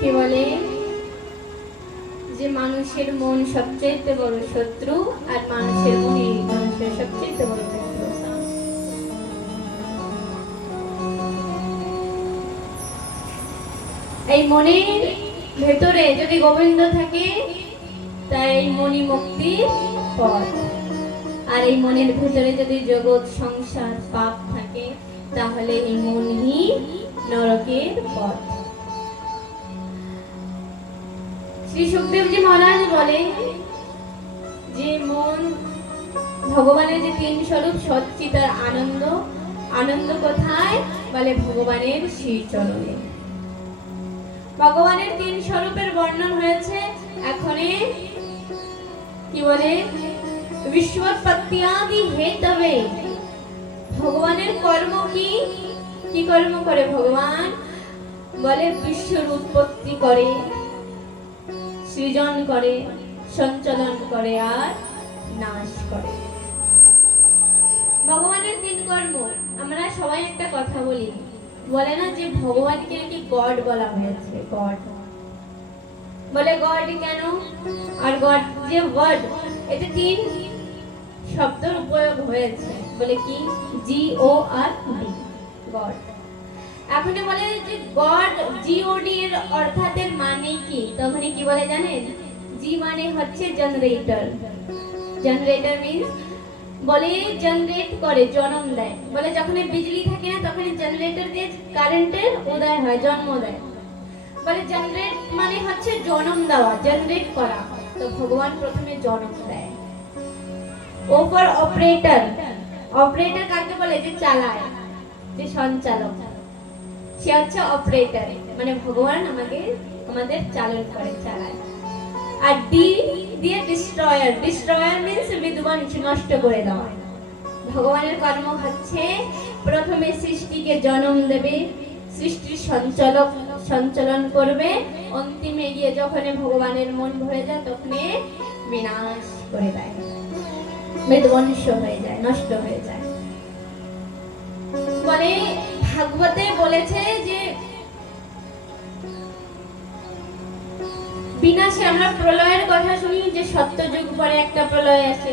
কি বলে যে মানুষের মন সবচেয়ে বড় শত্রু, আর মানুষের মনই মানুষের সবচেয়ে বড় শত্রু। এই মনের ভেতরে যদি গোবিন্দ থাকে তাই এই মনি মুক্তির পথ, আর এই মনের ভেতরে যদি জগৎ সংসার পাপ থাকে তাহলে এই মনই নরকের পথ। শ্রী সুখদেবজি মহারাজ বলেন যে মন ভগবানের যে তিন স্বরূপ সচ্চিতার আনন্দ, আনন্দ কোথায় বলে ভগবানের শ্রীচরণে। ভগবানের তিন স্বরূপের বর্ণন হয়েছে এখানে কি বলে বিশ্বোৎপত্তিয়াদি হেতবে। ভগবানের কর্ম কি কি কর্ম করে ভগবান বলে বিশ্বের উৎপত্তি করে, সৃজন করে, সঞ্চালন করে আর নাশ করে। ভগবানের তিন কর্ম। আমরা সবাই একটা কথা বলি, বলে না যে ভগবানকে নাকি গড বলা হয়েছে, গড বলে গড কেন, আর গড যে ওয়ার্ড এতে তিন শব্দের উপয়োগ হয়েছে, বলে কি জি ও আর ডি, গড। এখন বলে যে গড জিওডি এর অর্থাতের মানে কি, তখন কি বলে জানেন, জি মানে হচ্ছে জেনারেটর। জেনারেটর মিন্স বলে জেনারেট করে, জন্ম দেয়। বলে যখন বিজলি থাকে না তখন জেনারেটর দিয়ে কারেন্টের উদয় হয়, জন্ম দেয়। বলে জেনারেট মানে হচ্ছে জন্ম দেওয়া, জেনারেট করা। তো ভগবান প্রথমে জন্ম দেয়। ওপর অপারেটর, অপারেটর কাকে বলে, যে চালায়, যে সঞ্চালক, সে হচ্ছে অপারেটর। মানে ভগবান আমাদের চালন করে, চালায়। আর ডি দিয়ে ডিস্ট্রয়ার, ডিস্ট্রয়ার মিন্স বিধ্বংস, নষ্ট করে দেওয়া। ভগবানের কর্ম হচ্ছে প্রথমে সৃষ্টিকে জন্ম দেবে, সৃষ্টির সঞ্চালন করবে, অন্তিমে গিয়ে যখন ভগবানের মন ভরে যায় তখন বিনাশ করে দেয়, বিধ্বংস হয়ে যায়, নষ্ট হয়ে যায়। বলে ভাগবতে বলেছে যে বিনাশে, আমরা প্রলয়ের কথা শুনি যে সত্যযুগ পরে একটা প্রলয় আসে,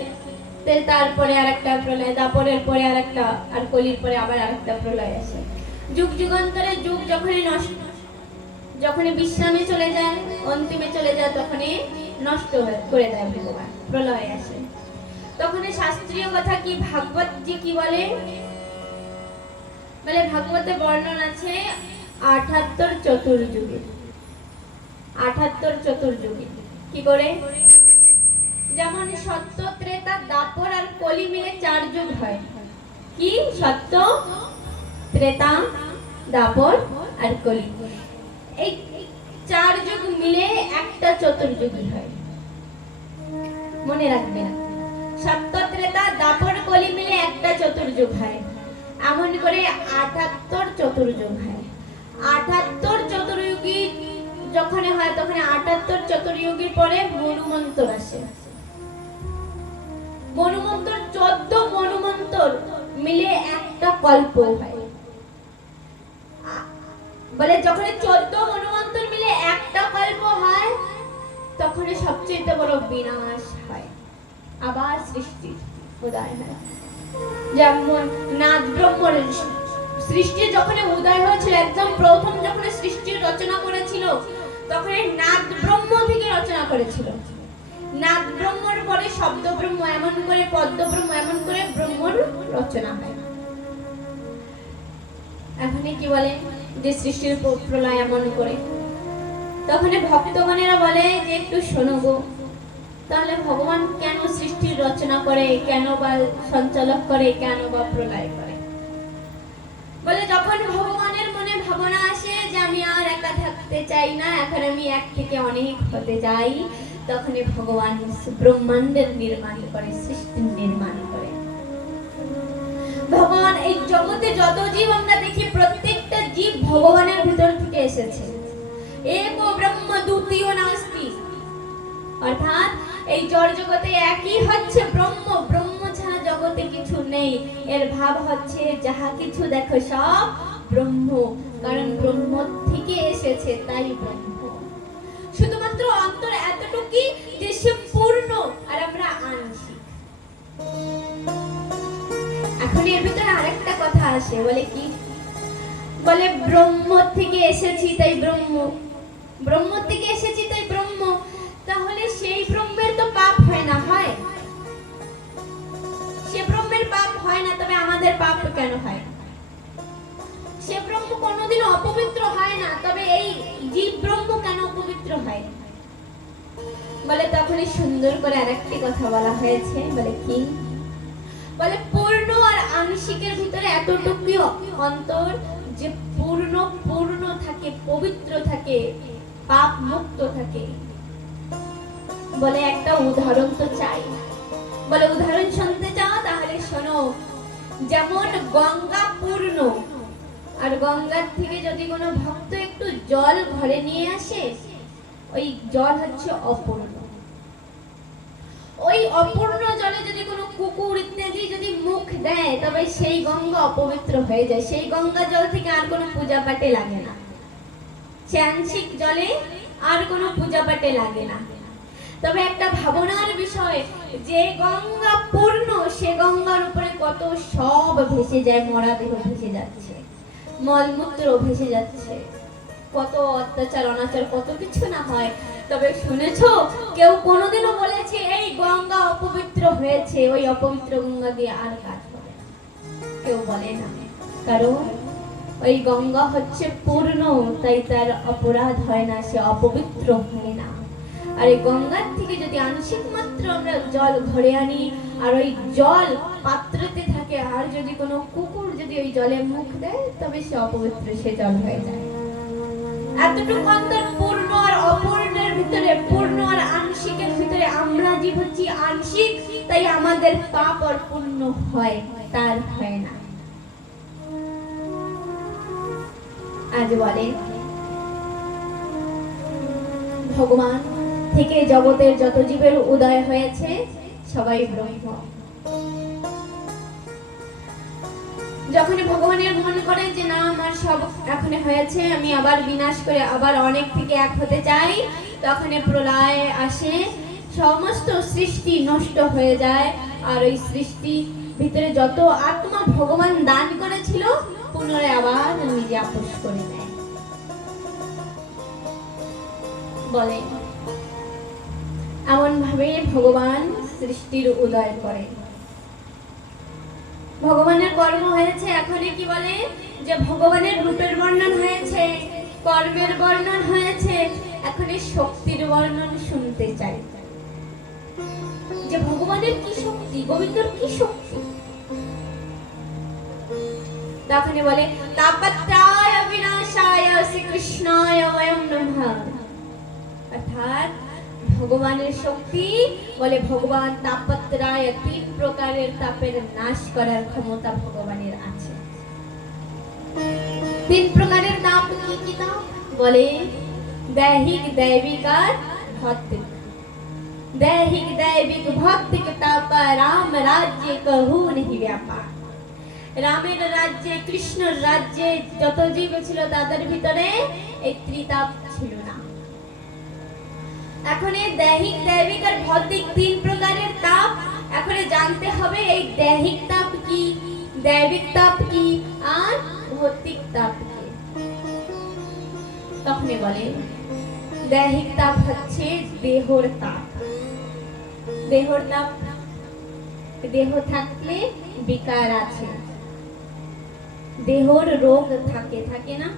তারপরে আরেকটা প্রলয়, দাপরের পরে আরেকটা, আর কলির পরে আবার আরেকটা প্রলয় আসে। যুগ যুগান্তরে যুগ যখনই নষ্ট, যখনই বিশ্রামে চলে যায়, অন্তিমে চলে যায়, তখনই নষ্ট করে দেয় ভগবান, প্রলয় আসে। তখন শাস্ত্রীয় কথা কি ভাগবত জি কি বলে, বলে ভাগবতে বর্ণন আছে ৭৮ চতুর্যুগে। ৭৮ চতুর্যুগে কি করে, যেমন সত্য, ত্রেতা, দাপর আর কলি মিলে ৪ যুগ হয়। কি সত্য, ত্রেতা, দাপর আর কলি, এই ৪ যুগ মিলে একটা চতুর্যুগী হয়। মনে রাখবেন, সত্য, ত্রেতা, দাপর, কলি মিলে একটা চতুর্যুগ হয়। এমন করে ৭৮ চতুর্যুগ হয়। ৭৮ চতুর্যুগী যখন হয় তখন ৭৮ চতুর্যুগীর পরে মনুমন্তর আসে। মনুমন্তর ১৪ মনুমন্তর মিলে একটা কল্প হয়। বলে যখন ১৪ মনুমন্তর মিলে একটা কল্প হয় তখন সবচেয়ে বড় বিনাশ হয়, আবার সৃষ্টির উদয় হয়। যেমন নাদ ব্রহ্মর সৃষ্টি যখন উদয় হয়েছিল, একদম প্রথম যখন সৃষ্টির রচনা করেছিল তখন নাদ ব্রহ্ম থেকে রচনা করেছিল। নাদ ব্রহ্মর পরে শব্দ ব্রহ্ম, এমন করে পদ্ম ব্রহ্ম, এমন করে ব্রহ্মর রচনা হয়। এখন কি বলে যে সৃষ্টির প্রলয় এমন করে, তখন ভক্তগণেরা বলে যে একটু শোনো গো, তাহলে ভগবান কেন সৃষ্টির রচনা করে, কেন বা সঞ্চালক করে, কেন বা প্রলয় করে। বলে যখন ভগবানের মনে ভাবনা আসে যে আমি আর একা থাকতে চাই না, এখন আমি এক থেকে অনেক হতে চাই, তখন ভগবান ব্রহ্মাণ্ডের নির্মাণ করে, সৃষ্টির নির্মাণ করে। ভগবান এই জগতে যত জীব আমরা দেখি, প্রত্যেকটা জীব ভগবানের ভিতর থেকে এসেছে। এক ব্রহ্ম দ্বিতীয় নাস্তি, অর্থাৎ এই জড় জগতে একই হচ্ছে ব্রহ্ম, ব্রহ্ম ছাড়া জগতে কিছু নেই। এর ভাব হচ্ছে যাহা কিছু দেখো সব ব্রহ্ম, কারণ ব্রহ্ম থেকে এসেছে তাই ব্রহ্ম। শুধুমাত্র অন্তর এতটুকুই যে সে পূর্ণ আর আমরা আংশিক। এখন এর ভিতরে আরেকটা কথা আসে, বলে কি, বলে ব্রহ্ম থেকে এসেছি তাই ব্রহ্ম, ব্রহ্ম থেকে এসেছি তাই ব্রহ্ম। তাহলে সেই ব্রহ্মের তো পাপ হয় না? হয়। সে ব্রহ্মের পাপ হয় না, তবে আমাদের পাপ কেন হয়? সে ব্রহ্ম কোনোদিন অপবিত্র হয় না, তবে এই জীব ব্রহ্ম কেন অপবিত্র হয়? বলে তখনই সুন্দর করে আরেকটি কথা বলা হয়েছে, বলে কি, বলে পূর্ণ আর আংশিকের ভিতরে এতটুকু অন্তর যে পূর্ণ পূর্ণ থাকে, পবিত্র থাকে, পাপ মুক্ত থাকে। বলে একটা উদাহরণ তো চাই। বলে উদাহরণ শুনতে চাও? তাহলে শোনো। যেমন গঙ্গা পূর্ণ, আর গঙ্গার থেকে যদি কোনো ভক্ত একটু জল ঘরে নিয়ে আসে, ওই জল হচ্ছে অপূর্ণ। ওই অপূর্ণ জলে যদি কোনো কুকুর ইত্যাদি যদি মুখ দেয়, তবে সেই গঙ্গা অপবিত্র হয়ে যায়। সেই গঙ্গা জল থেকে আর কোনো পূজা পাঠে লাগে না, সে আংশিক জলে আর কোনো পূজা পাঠে লাগে না। তবে একটা ভাবনার বিষয়, যে গঙ্গা পূর্ণ, সে গঙ্গার উপরে কত সব ভেসে যায়, মরা দেহ ভেসে যাচ্ছে, মলমূত্র ভেসে যাচ্ছে, কত অত্যাচার অনাচার কত কিছু না হয়। তবে শুনেছো কেউ কোনোদিনও বলেছে এই গঙ্গা অপবিত্র হয়েছে, ওই অপবিত্র গঙ্গা দিয়ে আর কাজ করে না? কেউ বলে না, কারণ ওই গঙ্গা হচ্ছে পূর্ণ, তাই তার অপরাধ হয় না, সে অপবিত্র হয় না। আর এই গঙ্গার থেকে যদি আংশিক মাত্র আমরা জল ঘরে আনি, আর ওই জল পাত্রতে থাকে, আর যদি কোনো কুকুর যদি ওই জলে মুখ দেয়, তবে সে অপবিত্র, সে জল হয়ে যায়। এতটুকু অন্তর পূর্ণ আর অপূর্ণের ভিতরে, পূর্ণ আর আংশিকের ভিতরে আমরা জীব হচ্ছি আংশিক, তাই আমাদের পাপ আর পূর্ণ হয়, তার হয় না। আজ বলে ভগবান থেকে জগতের যত জীবের উদয় হয়েছে সবাই ব্রহ্ম। যখন ভগবানের মনে করে যে না, আমার সব এখন হয়েছে, আমি আবার বিনাশ করে আবার অনেক থেকে এক হতে চাই, তখন প্রলয় আসে, সমস্ত সৃষ্টি নষ্ট হয়ে যায়, আর ওই সৃষ্টি ভিতরে যত আত্মা ভগবান দান করেছিল পুনরায় আবার নিজে আপোষ করে নেয়। বলে এমন ভাবে ভগবান সৃষ্টির উদয় করে। ভগবানের কর্ম হয়েছে, এখন কি বলে যে ভগবানের রূপের বর্ণন হয়েছে, কর্মের বর্ণন হয়েছে, এখন শক্তির বর্ণন শুনতে চাই, যে ভগবানের কি শক্তি, গোবিন্দর কি শক্তি। তখন বলে তাপত্রায় বিনাশায় শ্রীকৃষ্ণায় বয়ং নমঃ। অর্থাৎ ভগবানের শক্তি, বলে ভগবান তাপত্রায়, তিন প্রকারের তাপের নাশ করার ক্ষমতা ভগবানের আছে। তিন প্রকারের তাপ কি কি তাপ? বলে दैहिक दैविक और भौतिक। दैहिक दैविक भौतिक ताप राम राज्य कहू नहीं व्यापार। রামের রাজ্যে, কৃষ্ণর রাজ্যে যত জীব ছিল তাদের ভিতরে এই ত্রিতাপ ছিল না। এখন এই दैहिक दैविक আর ভৌতিক তিন প্রকারের তাপ এখন জানতে হবে। এই दैहिक তাপ কি, दैविक তাপ কি, আর ভৌতিক তাপ কি। তখন বলে दैहिक তাপ হচ্ছে দেহর তাপ। দেহর তাপ, দেহ থাকলে বিকার আছে, দেহর রোগ থাকে, থাকে না?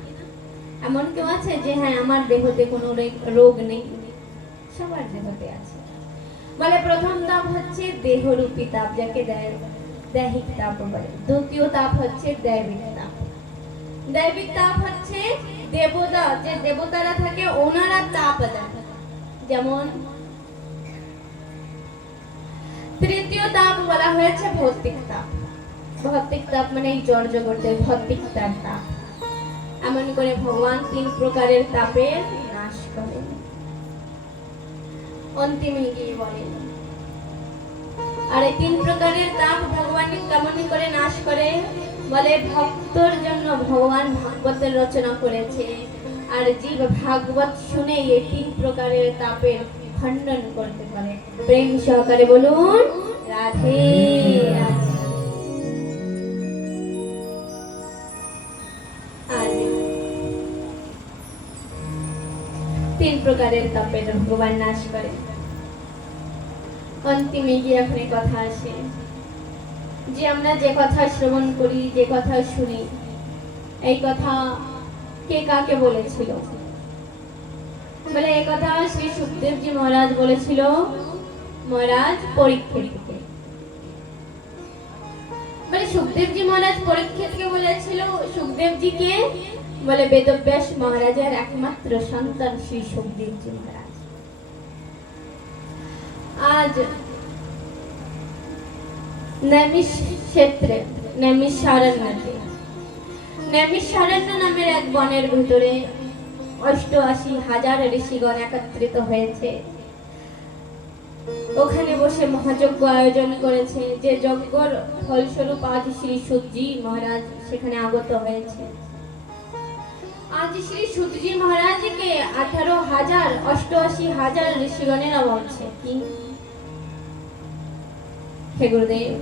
এমন কেউ আছে যে হ্যাঁ আমার দেহতে কোনো রোগ নেই? সবার দেহতে আছে। বলে প্রথম তাপ হচ্ছে দেহরূপী তাপ, যাকে दैहिक তাপ বলে। দ্বিতীয় তাপ হচ্ছে दैविक তাপ। दैविक তাপ হচ্ছে দেবতা, যে দেবতারা থাকে ওনারা তাপ দেন, যেমন। তৃতীয় তাপ বলা হয়েছে ভৌতিক তাপ। ভৌতিক তাপ মানে এই জড় জগতের ভৌতিক তাপ। এমন করে ভগবান তিন প্রকারের তাপের নাশ করেন। অন্তিমে গিয়ে বলেন, আর এই তিন প্রকারের তাপ ভগবান কেমন করে নাশ করে? বলে ভক্তর জন্য ভগবান ভাগবতের রচনা করেছে, আর জীব ভাগবত শুনে এই 3 প্রকারের তাপের খণ্ডন করতে পারে। প্রেম সহকারে বলুন রাধে রাধে। আর 3 প্রকারের তাপের ভগবান নাশ করে। অন্তিমে গিয়ে এখন কথা আসে যে আমরা যে কথা শ্রবণ করি, যে কথা শুনি, এই কথা কে কাকে বলেছিল? বলে এই কথা শ্রী সুখদেবজি মহারাজ বলেছিল মহারাজ পরীক্ষিতকে। বলে সুখদেবজি মহারাজ পরীক্ষিতকে বলেছিল। সুখদেবজি কে? বলে বেদব্যাস মহারাজের একমাত্র সন্তান শ্রী সুখদেবজি মহারাজ। আজ নৈমিষ ক্ষেত্রে নৈমিষারণ্য নামের এক বনের ভিতরে 88,000 ঋষিগণ একত্রিত হয়েছে। ওখানে বসে মহাযজ্ঞ আয়োজন করেছে, যে যজ্ঞর ফলস্বরূপ আজ শ্রী সুতজি মহারাজ সেখানে আগত হয়েছে। আজ শ্রী সুতজি মহারাজকে 88,000 ঋষিগণেরা বলছে কি, হে গুরুদেব,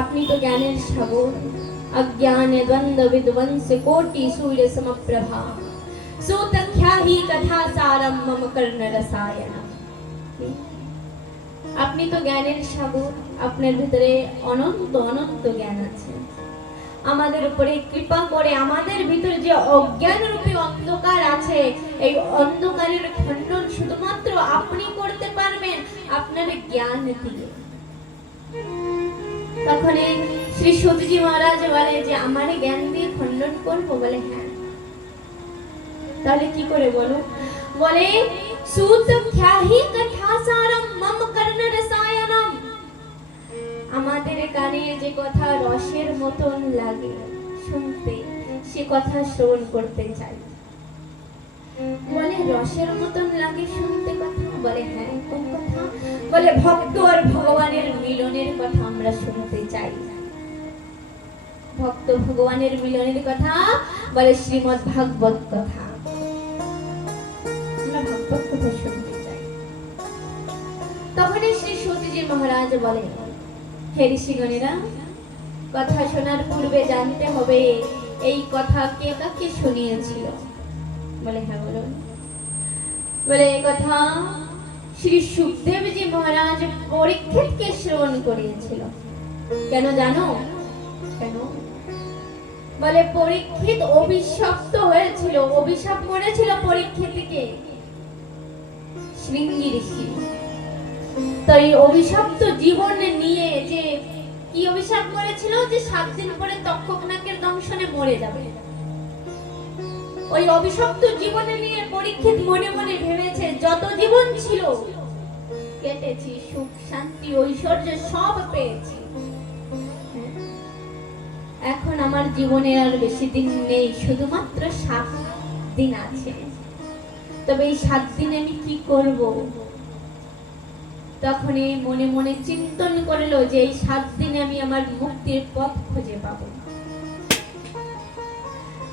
আপনি তো জ্ঞানের সাগর, अज्ञान द्वंद्व विध्वंस कोटि सूर्य समप्रभा, सुतख्याहि कथा सारम मम कर्ण रसायन। আপনি তো জ্ঞানের সাগর, আপনার ভিতরে অনন্ত অনন্ত জ্ঞান আছে। আমাদের উপরে কৃপা করে আমাদের ভিতরে যে অজ্ঞান রূপী অন্ধকার আছে, এই অন্ধকারের খণ্ডন শুধুমাত্র আপনি করতে পারবেন আপনার জ্ঞান দিয়ে। তখন শ্রী সুতজি মহারাজ বলে যে আমার জ্ঞান দিয়ে খণ্ডন করবো? বলে হ্যাঁ। তাহলে কি করে বলো? বলে সুতখ্যাহি কথাসারম মম কর্ণ রসায়নম। আমাদের কানে যে কথা রসের মতন লাগে শুনতে, সে কথা শ্রবণ করতে চাই। বলে রসের মতন লাগে শুনতে কথা? বলে হ্যাঁ। কোন কথা? বলে ভক্ত আর ভগবানের মিলনের কথা আমরা শুনতে চাই। ভক্ত ভগবানের মিলনের কথা, বলে শ্রীমদ্ ভাগবত কথা। আমরা ভাগবত কথা শুনতে চাই। তখন শ্রী সুতজি মহারাজ বলে, হে ঋষিগণেরা, কথা শোনার পূর্বে জানতে হবে এই কথা কে কাকে শুনিয়েছিল। বলে হ্যাঁ বলুন। বলে এই কথা শ্রী সুখদেবজি মহারাজ পরীক্ষিতকে শ্রবণ করিয়েছিল। কেন জানো? কেন? বলে পরীক্ষিত অভিশপ্ত হয়েছিল, অভিশাপ করেছিল পরীক্ষিতকে শৃঙ্গি ঋষি। তো এই অভিশপ্ত জীবন নিয়ে যে কি অভিশাপ করেছিল, যে 7 দিন পরে তক্ষকনাকের দংশনে মরে যাবে। ওই অভিশপ্ত জীবনে নিয়ে পরীক্ষিত মনে মনে ভেবেছে যত জীবন ছিল কেটেছি, সুখ শান্তি ঐশ্বর্য সব পেয়েছি, এখন আমার জীবনে আর বেশি দিন নেই, শুধুমাত্র 7 দিন আছে। তবে এই 7 দিন আমি কি করব? তখন মনে মনে চিন্তন করলো যে এই 7 দিনে আমি আমার মুক্তির পথ খুঁজে পাবো।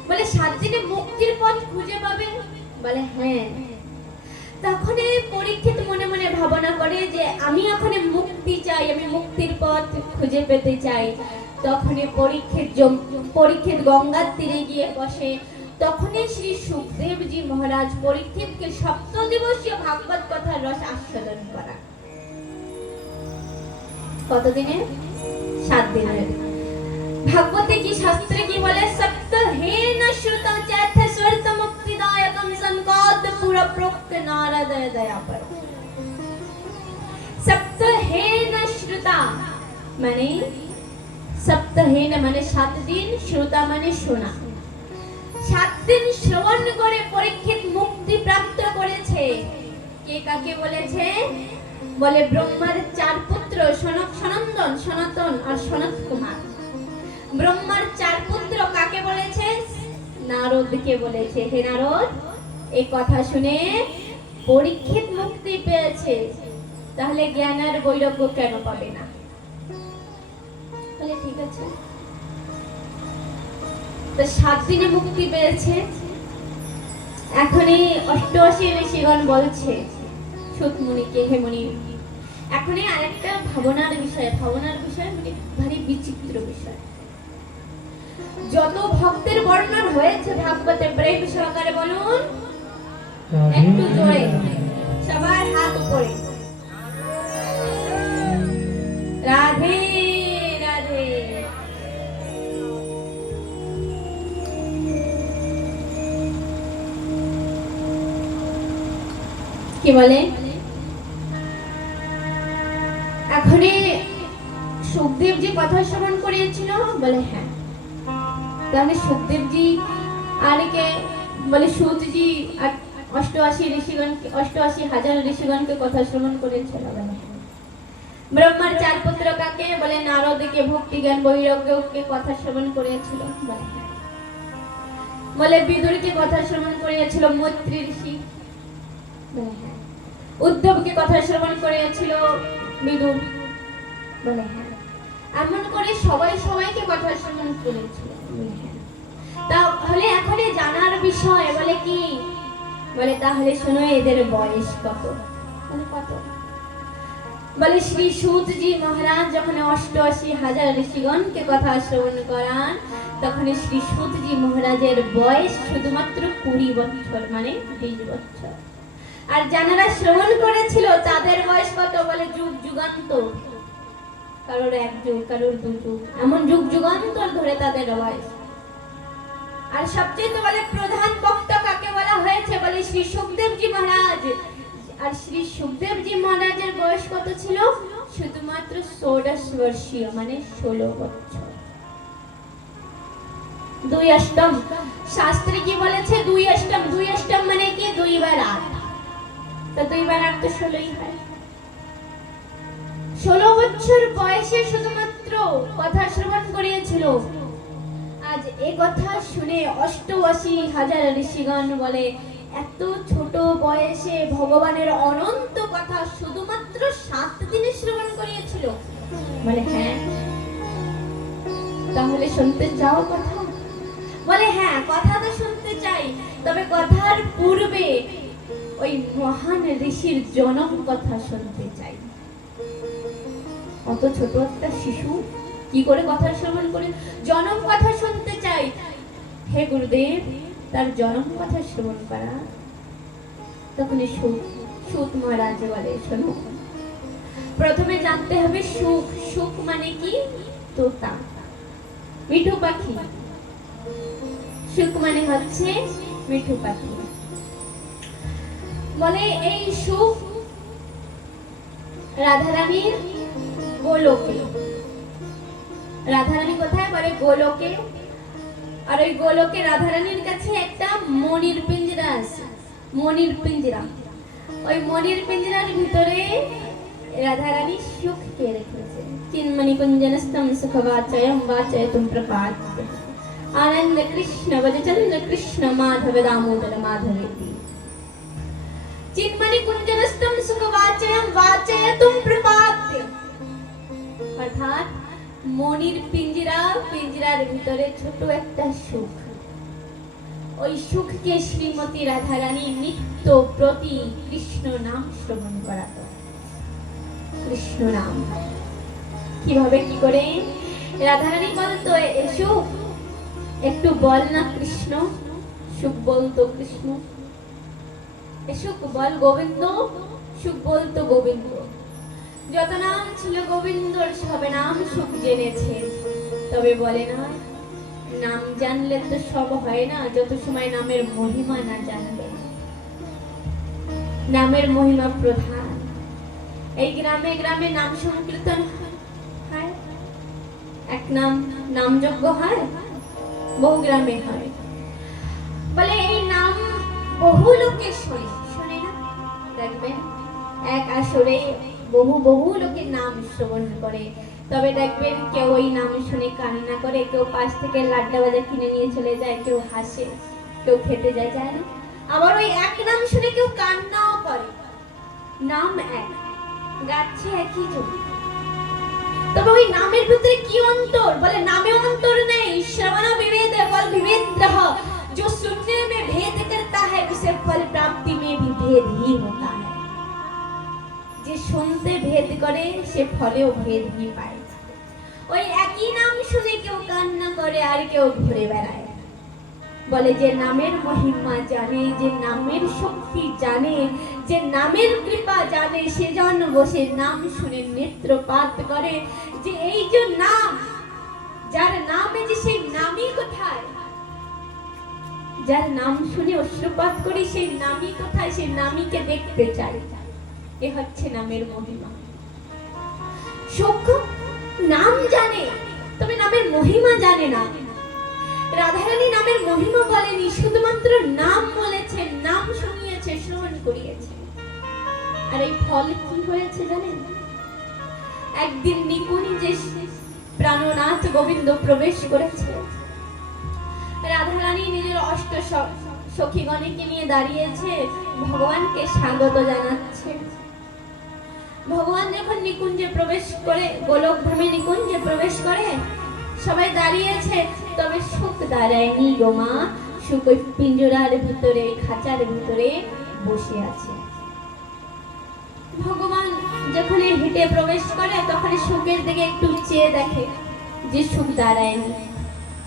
বলে 7 দিনে মুক্তির পথ খুঁজে পাবে? বলে হ্যাঁ। তখন পরীক্ষিত মনে মনে ভাবনা করে যে আমি এখন মুক্তি চাই, আমি মুক্তির পথ খুঁজে পেতে চাই। তখন পরীক্ষিত গঙ্গার তীরে গিয়ে বসে। তখনই শ্রী সুখদেবজি মহারাজ পরীক্ষিতকে 7 দিবসীয় ভাগবত কথার রস আস্বাদন করা। কতদিনে? 7 দিনের। ভাগবতে কি, শাস্ত্রে কি বলে? সপ্তহেন শ্রুত চৈথ স্বর্ত মুক্তিদায়কম সংকট পুরা প্রোক্ত নারদ দয়াপর। সপ্তহেন শ্রুতা মানে, সপ্তহেন মানে 7 দিন, শ্রুতা মানে শোনা। 7 দিন শ্রবণ করে পরীক্ষিত মুক্তি প্রাপ্ত করেছে। কে কাকে বলেছে? বলে ব্রহ্মার 4 পুত্র, সনক, সনন্দন, সনাতন আর সনত কুমার। ব্রহ্মার 4 পুত্র কাকে বলেছে? নারদকে বলেছে। হে নারদ, এই কথা শুনে পরীক্ষিত মুক্তি পেয়েছে, তাহলে জ্ঞান আর বৈরাগ্য কেন পাবে না? বলে ঠিক আছে। তো 7 দিনে মুক্তি পেয়েছে। এখন এই 88 ঋষিগণ বলছে সুতমুনিকে, হে মুনি, এখন এই আরেকটা ভাবনার বিষয় মানে ভারী বিচিত্র বিষয়। যত ভক্তের বর্ণন হয়েছে ভাগবতে প্রেম সহকারে বলুন একটু জোরে, সবার হাত উপরে। রাধে রাধে। কি বলে? এখন সুখদেব জি কথা শ্রবণ করিয়েছিল, বলে হ্যাঁ। তাহলে সুখদেব জি আর কে বলে? সুতজি আর 88,000 ঋষিগণকে কথা শ্রবণ করেছিল। ব্রহ্মার 4 পুত্র কাকে বলে? নারদকে, ভক্তি জ্ঞান বৈরাগ্যকে কথা শ্রবণ করেছিল। বলে বিদুরকে কথা শ্রবণ করিয়েছিল মৈত্রী ঋষি। উদ্ধবকে কথা শ্রবণ করিয়েছিল বিদুর। বলে হ্যাঁ। এমন করে সবাইকে কথা শ্রবণ করেছিল। তাহলে এখন জানার বিষয় বলে কি? বলে তাহলে শোনো এদের বয়স কত? বলে কত? বলে শ্রী সুতজি মহারাজ যখন 88,000 ঋষিগণকে কথা শ্রবণ করান, তখন শ্রী সুতজি মহারাজের বয়স শুধুমাত্র 20 বছর, মানে 20 বছর। আর যারা শ্রবণ করেছিল তাদের বয়স কত? বলে যুগ যুগান্তর। কারোর 1 যুগ, কারোর 2 যুগ, এমন যুগ যুগান্তর ধরে তাদের বয়স। আর সবচেয়ে বলে প্রধান বক্তা কাকে বলা হয়েছে? বলে শ্রী সুখদেবজি মহারাজ। আর শ্রী সুখদেবজি মহারাজের বয়স কত ছিল? শুধুমাত্র 16 বর্ষীয়, মানে 16 বছর। 2 অষ্টম। শাস্ত্রে কি বলেছে? 2 অষ্টম। 2 অষ্টম মানে কি? 2 বার 8। তো 2 বার 8 তো 16ই হয়। 16 বছর বয়সে শুধুমাত্র কথা শ্রবণ করিয়েছিল। আজ এই কথা শুনে 88,000 ঋষিগণ বলে এত ছোট বয়সে ভগবানের অনন্ত কথা শুধুমাত্র 7 দিনে শ্রবণ করিয়েছিল। বলে হ্যাঁ। তাহলে শুনতে চাও কথা? বলে হ্যাঁ, কথা তো শুনতে চাই, তবে কথার পূর্বে ওই মহান ঋষির জনম কথা শুনতে চাই। অত ছোট একটা শিশু কি করে কথা শ্রবণ করে? জনম কথা শুনতে চাই। হে গুরুদেব, তার জনম কথা শ্রবণ করা। তখন সুত মহারাজ বলে শোনো, প্রথমে জানতে হবে সুখ। সুখ মানে কি? তোতা, মিঠু পাখি। সুখ মানে হচ্ছে মিঠু পাখি। বলে এই সুখ রাধারানীর গোলকে। রাধারানী কোথায়? বলে গোলকে। আর ওই গোলকে রাধারানীর কাছে একটা মনির পিঞ্জরা আছে। মনির পিঞ্জরা। ওই মনির পিঞ্জরার ভিতরে রাধারানী সুখকে রেখেছে। চিন্মণি কুঞ্জনস্তম সুখবাচয়ম বাচয়তুম প্রপাদ্য আনন্দ কৃষ্ণ ভজচন্দ্র কৃষ্ণ মাধব দামোদর মাধবেতি। চিন্মণি কুঞ্জনস্তম সুখবাচয়ম বাচয়তুম প্রপাদ্য, অর্থাৎ মনির পিঞ্জরার ভিতরে ছোট একটা সুখ। ওই সুখকে শ্রীমতী রাধারানী নিত্য প্রতি কৃষ্ণ নাম শ্রবণ করাতো। কৃষ্ণ নাম কিভাবে, কি করে? রাধারানী বলতো এ সুখ একটু বল না কৃষ্ণ। সুখ বলতো কৃষ্ণ। এ সুখ বল গোবিন্দ। সুখ বলতো গোবিন্দ। যত নাম ছিল গোবিন্দর সবে নাম সুখ জেনেছে, তবে বলে না নাম জানলে তো সব হয় না, যত সময় নামের মহিমা না জানবে। নামের মহিমা প্রধান। এই গ্রামে গ্রামে নাম সংকীর্তন হয়, এক নাম যজ্ঞ হয়, বহু গ্রামে হয়। বলে এই নাম বহু লোকে শোনে না, দেখবেন এক আসরে বহু লোকের নাম শ্রবণ করে। তবে দেখবেন কেউ ওই নাম শুনে কান্না করে, কেউ পাশ থেকে লাড্ডা বাজা কিনে নিয়ে চলে যায়, কেউ হাসে, কেউ খেতে যায় না। আবার ওই এক নাম শুনে কেউ কান্নাও করে। নাম এক, গাচ্ছে একই জন। তবে ওই নামের ভিতরে কি অন্তর? বলে নামে অন্তর নেই। श्रवण विवेद फल विवेद्रह, जो सुनने में भेद करता है उसे फल प्राप्ति में भी भेद ही होता है। যে শুনতে ভেদ করে সে ফলেও ভেদই পায়। ওই একই নাম শুনে কেউ কান্না করে আর কেউ ঘুরে বেড়ায়। বলে যে নামের মহিমা জানে, যে নামের শক্তি জানে, যে নামের কৃপা জানে, সে জন বসে নাম শুনে নেত্রপাত করে। যে এই যে নাম, যার নামে যে সেই নামই কোথায়, যার নাম শুনে অশ্রুপাত করি সেই নামই কোথায়, সেই নামীকে দেখতে চাই। এ হচ্ছে নামের মহিমা। সূক্ষ্ম নাম জানে, তবে নামের মহিমা জানে না। রাধারানী নামের মহিমা বলেনি, শুধুমাত্র নাম বলেছে, নাম শুনিয়েছে, শ্রবণ করিয়েছে। আর এই ফল কি হয়েছে জানেন? একদিন নিকুঞ্জে প্রাণনাথ গোবিন্দ প্রবেশ করেছে। রাধারানী নিজের অষ্ট সখীগণকে নিয়ে দাঁড়িয়েছে, ভগবানকে স্বাগত জানাচ্ছে। ভগবান যখন নিকুঞ্জে প্রবেশ করে, গোলকধামে নিকুঞ্জে প্রবেশ করে, সবাই দাঁড়িয়েছে, তবে সুখ দাঁড়ায়নি গো মা। সুখ ওই পিঞ্জরার ভিতরে, খাঁচার ভিতরে বসে আছে। ভগবান যখন হেঁটে প্রবেশ করে, তখন সুখের দিকে একটু চেয়ে দেখে যে সুখ দাঁড়ায়নি,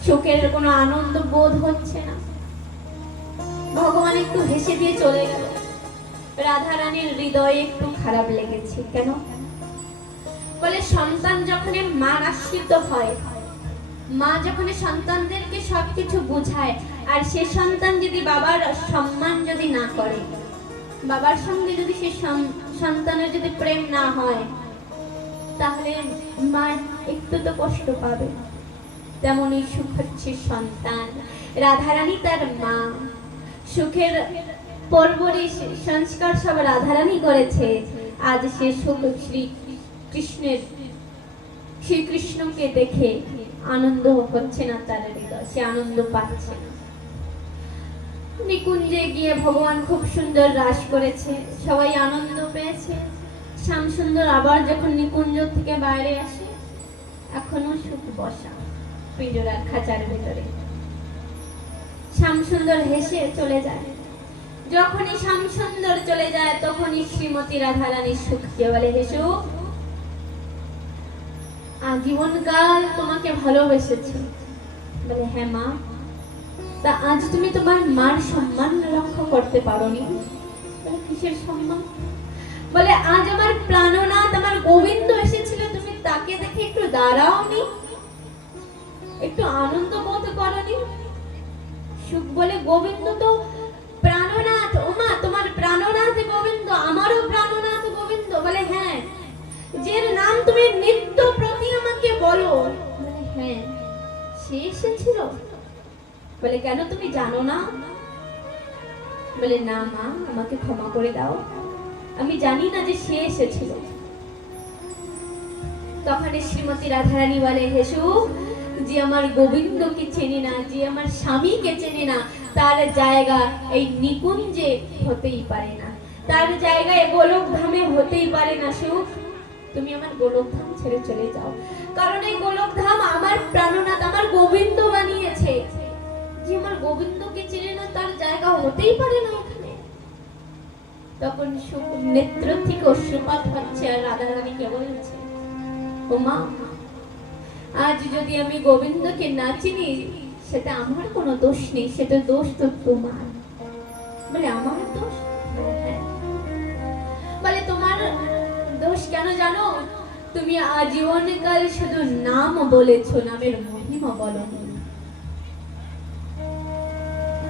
সুখের কোনো আনন্দ বোধ হচ্ছে না। ভগবান একটু হেসে দিয়ে চলে গেল। রাধারানীর হৃদয়ে একটু খারাপ লেগেছে। কেন? বলে সন্তান যখন মার আশ্রিত হয়, মা যখন সন্তানদেরকে সবকিছু বুঝায়, আর সে সন্তান যদি বাবার সম্মান যদি না করে, বাবার সঙ্গে যদি সে সন্তানের যদি প্রেম না হয়, তাহলে মা একটু তো কষ্ট পাবে। তেমনই সুখ হচ্ছে সন্তান। রাধারানী তার মা। সুখের পরবরিশ সংস্কার সব রাধারানী করেছে। আজ সে সুখ শ্রীকৃষ্ণকে দেখে আনন্দ হচ্ছে না, তার হৃদয় সে আনন্দ পাচ্ছে না। নিকুঞ্জে গিয়ে ভগবান খুব সুন্দর রাস করেছে, সবাই আনন্দ পেয়েছে। শ্যাম সুন্দর আবার যখন নিকুঞ্জ থেকে বাইরে আসে, এখনো সুখ বসা পিঞ্জরার খাঁচার ভিতরে। শ্যাম সুন্দর হেসে চলে যায়। যখনই শ্যাম সুন্দর চলে যায়, তখনই শ্রীমতী রাধারানী সুখকে বলে, হে সুখ, আজীবনকাল তোমাকে ভালোবেসেছি। বলে হ্যাঁ মা। তা আজ তুমি তোমার মার সম্মান রক্ষা করতে পারোনি। বলে কিসের সম্মান? বলে আজ আমার প্রাণনাথ, আমার গোবিন্দ এসেছিল, তুমি তাকে দেখে একটু দাঁড়াওনি, একটু আনন্দ বোধ করনি। সুখ বলে গোবিন্দ তো প্রাণনাথ। ও মা, তোমার প্রাণনাথ গোবিন্দ, আমারও প্রাণনাথ গোবিন্দ। বলে হ্যাঁ। যে নাম তুমি নিত্য প্রতি আমাকে বলো। বলে হ্যাঁ, সে এসেছিল। বলে কেন, তুমি জানো না? বলে না মা, আমাকে ক্ষমা করে দাও, আমি জানি না যে সে এসেছিল। তখন শ্রীমতী রাধারানী বলে, হে সুখ, যে আমার গোবিন্দকে চেনে না, যে আমার স্বামীকে চেনে না, তার জায়গা এই নিকুঞ্জে হতেই পারে না, তার জায়গায় গোলকধামে হতেই পারে না। সুখ, তুমি আমার গোলকধাম ছেড়ে চলে যাও, কারণ এই গোলকধাম আমার প্রাণনাথ, আমার গোবিন্দ বানিয়েছে। যে আমার গোবিন্দকে চেনে না, তার জায়গা হতেই পারে না এখানে। তখন সুখ নেত্র থেকে অশ্রুপাত হচ্ছে, আর রাধারানীকে বলছে, ও মা, আজ যদি আমি গোবিন্দকে না চিনি, সেটা আমার কোনো দোষ নেই, সেটা দোষ তো তোমার। বলে আমার দোষ? হ্যাঁ। বলে তোমার দোষ কেন জানো? তুমি আজীবনকাল শুধু নাম বলেছো, নামের মহিমা বলনি।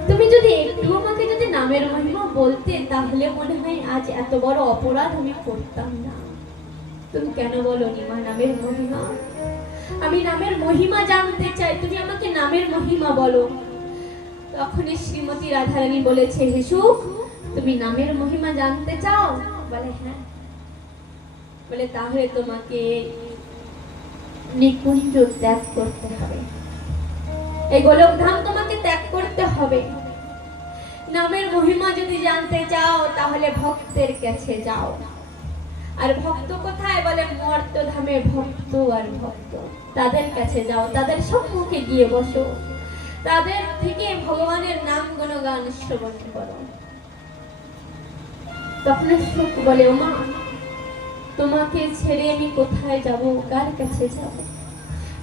তুমি যদি একটু আমাকে যদি নামের মহিমা বলতে, তাহলে মনে হয় আজ এত বড় অপরাধ আমি করতাম না। তুমি কেন বলনি মা নামের মহিমা? আমি নামের মহিমা জানতে চাই, তুমি আমাকে নামের মহিমা বলো। তখনই শ্রীমতী রাধারানী বলেছে, হে সুখ, তুমি নামের মহিমা জানতে চাও? বলে হ্যাঁ। বলে তাহলে তোমাকে নিকুঞ্জ ত্যাগ করতে হবে, এই গোলকধাম তোমাকে ত্যাগ করতে হবে। নামের মহিমা যদি জানতে চাও, তাহলে ভক্তের কাছে যাও। আর ভক্ত কোথায়? বলে মর্তধামে ভক্ত আর ভক্ত। তাদের কাছে যাও, তাদের সম্মুখে গিয়ে বসো, তাদের থেকে ভগবানের নাম গুণগান শ্রবণ করো। তখন সুখ বলে, ওমা তোমাকে ছেড়ে আমি কোথায় যাব, কার কাছে যাব,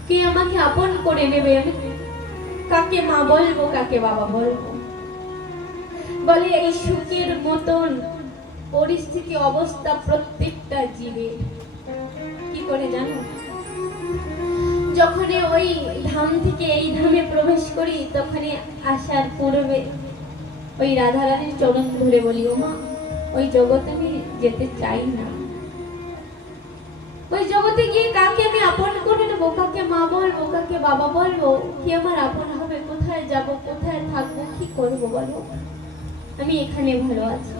কে আমাকে আপন করে নেবে, আমি কাকে মা বলবো, কাকে বাবা বলবো? বলে এই সুখের মতন পরিস্থিতি অবস্থা প্রত্যেকটা জীবের। কি করে জানো? যখন ওই ধাম থেকে এই ধামে প্রবেশ করি, তখন আসার পূর্বে ওই রাধারানীর চরণ ধরে বলি, ও মা ওই জগতে আমি যেতে চাই না। ওই জগতে গিয়ে কাকে আমি আপন করে নেবো, কাকে মা বলবো, কাকে বাবা বলবো, কি আমার আপন হবে, কোথায় যাব, কোথায় থাকবো, কি করবো বলো? আমি এখানে ভালো আছি।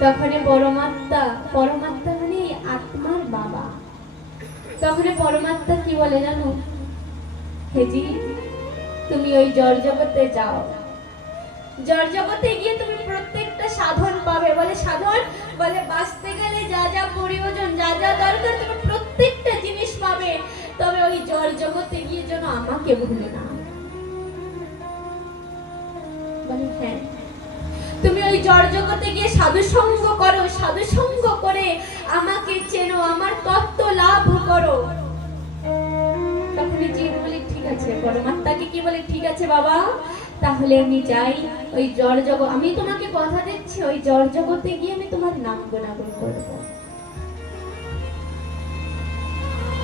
তখন পরমাত্মা, পরমাত্মা মানে আত্মার বাবা, তখন পরমাত্মা কি বলে জানো? হেজি তুমি ওই জড় জগতে যাও, জড় জগতে গিয়ে তুমি প্রত্যেকটা সাধন পাবে। বলে সাধন? বলে বাঁচতে গেলে যা যা প্রয়োজন, যা যা দরকার, তুমি প্রত্যেকটা জিনিস পাবে। তবে ওই জড় জগতে গিয়ে যেন আমাকে ভুলে না। বলে হ্যাঁ, তুমি ওই জড় জগতে গিয়ে সাধু সঙ্গ করো, সাধু সঙ্গ করে আমাকে চেনো, আমার তত্ত্ব লাভ করো। তখন জীব বলে ঠিক আছে, পরমাত্মাকে কি বলে, ঠিক আছে বাবা, তাহলে আমি যাই ওই জড় জগৎ, আমি তোমাকে কথা দিচ্ছি ওই জড় জগতে গিয়ে আমি তোমার নাম গুণাগুণ করব।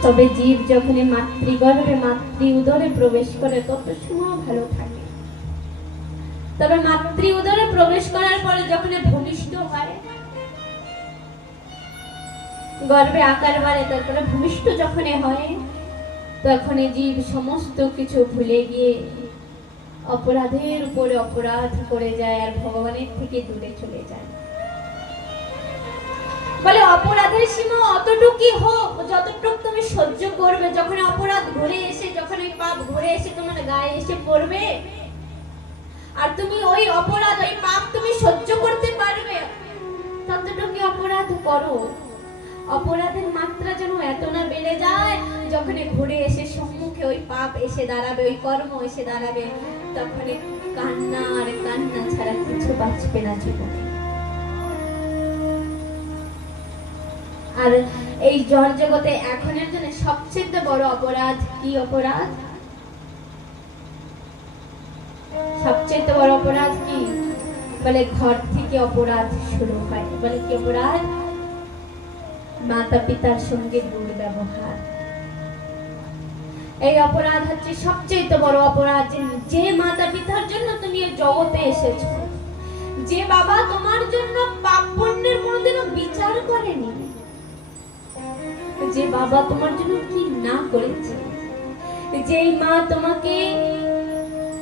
তবে জীব যখন মাতৃগর্ভে, মাতৃ উদরে প্রবেশ করে, তত সময় ভালো থাকে। তবে মাতৃ উদরে প্রবেশ করার পরে যখন ভূমিষ্ঠ হয়, গর্ভে আকার বাড়ে, তারপরে ভূমিষ্ঠ যখন হয়, তখন জীব সমস্ত কিছু ভুলে গিয়ে অপরাধের উপরে অপরাধ করে যায় আর ভগবানের থেকে দূরে চলে যায়। বলে অপরাধের সীমা অতটুকুই হোক যতটুকু তুমি সহ্য করবে। যখন অপরাধ ঘুরে এসে, যখন ওই পাপ ঘুরে এসে তোমার গায়ে এসে পড়বে, আর তুমি ওই অপরাধ, ওই পাপ তুমি সহ্য করতে পারবে, ততটুকু অপরাধ করো। অপরাধের মাত্রা যেন এত না বেড়ে যায়, যখন ঘুরে এসে সম্মুখে ওই পাপ এসে দাঁড়াবে, ওই কর্ম এসে দাঁড়াবে, তখন কান্না আর কান্না ছাড়া কিছু বাঁচবে না জীবনে। আর এই জড় জগতে এখনের জন্য সবচেয়ে বড় অপরাধ কি? অপরাধ সবচেয়ে বড় অপরাধ কি? বলে ঘর থেকে অপরাধ শুরু হয়। বলে কি অপরাধ? মাতা পিতার সঙ্গে দুর্ব্যবহার। এই অপরাধ হচ্ছে সবচেয়ে বড় অপরাধ। যে মাতা পিতার জন্য তুমি এই জগতে এসেছো, যে বাবা তোমার জন্য পাপ পুণ্যের কোনোদিনও বিচার করেনি, যে বাবা তোমার জন্য কি না করেছে, যেই মা তোমাকে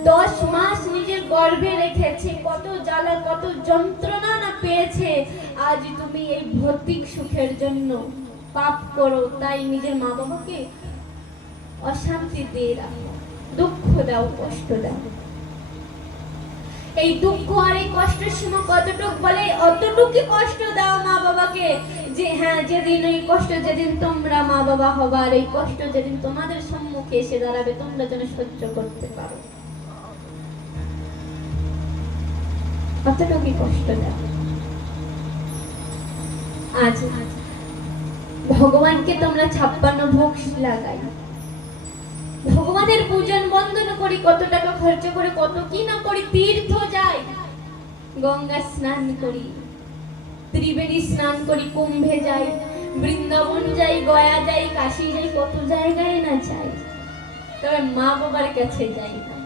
10 মাস নিজের গর্ভে রেখেছে, কত জ্বালা কত যন্ত্রণা না পেয়েছে, আজ তুমি এই ভৌতিক সুখের জন্য পাপ করো, তাই নিজের মা বাবাকে অশান্তি দিয়ে রাখো, দুঃখ দাও, কষ্ট দাও। এই দুঃখ আর এই কষ্টের সীমা কতটুক? বলে অতটুকু কষ্ট দাও মা বাবাকে, যে হ্যাঁ যেদিন এই কষ্ট, যেদিন তোমরা মা বাবা হবা, আর এই কষ্ট যেদিন তোমাদের সম্মুখে এসে দাঁড়াবে, তোমরা যেন সহ্য করতে পারো, অতটুকু কষ্ট দাও। আজ ভগবানকে তোমরা 56 ভোগ লাগাই, ভগবানের পূজন বন্দন করি, কত টাকা খরচ করে কত কি না করি, তীর্থ যাই, গঙ্গা স্নান করি, ত্রিবেণী স্নান করি, কুম্ভে যাই, বৃন্দাবন যাই, গয়া যাই, কাশী যাই, কত জায়গায় না যাই, তবে মা বাবার কাছে যাই না,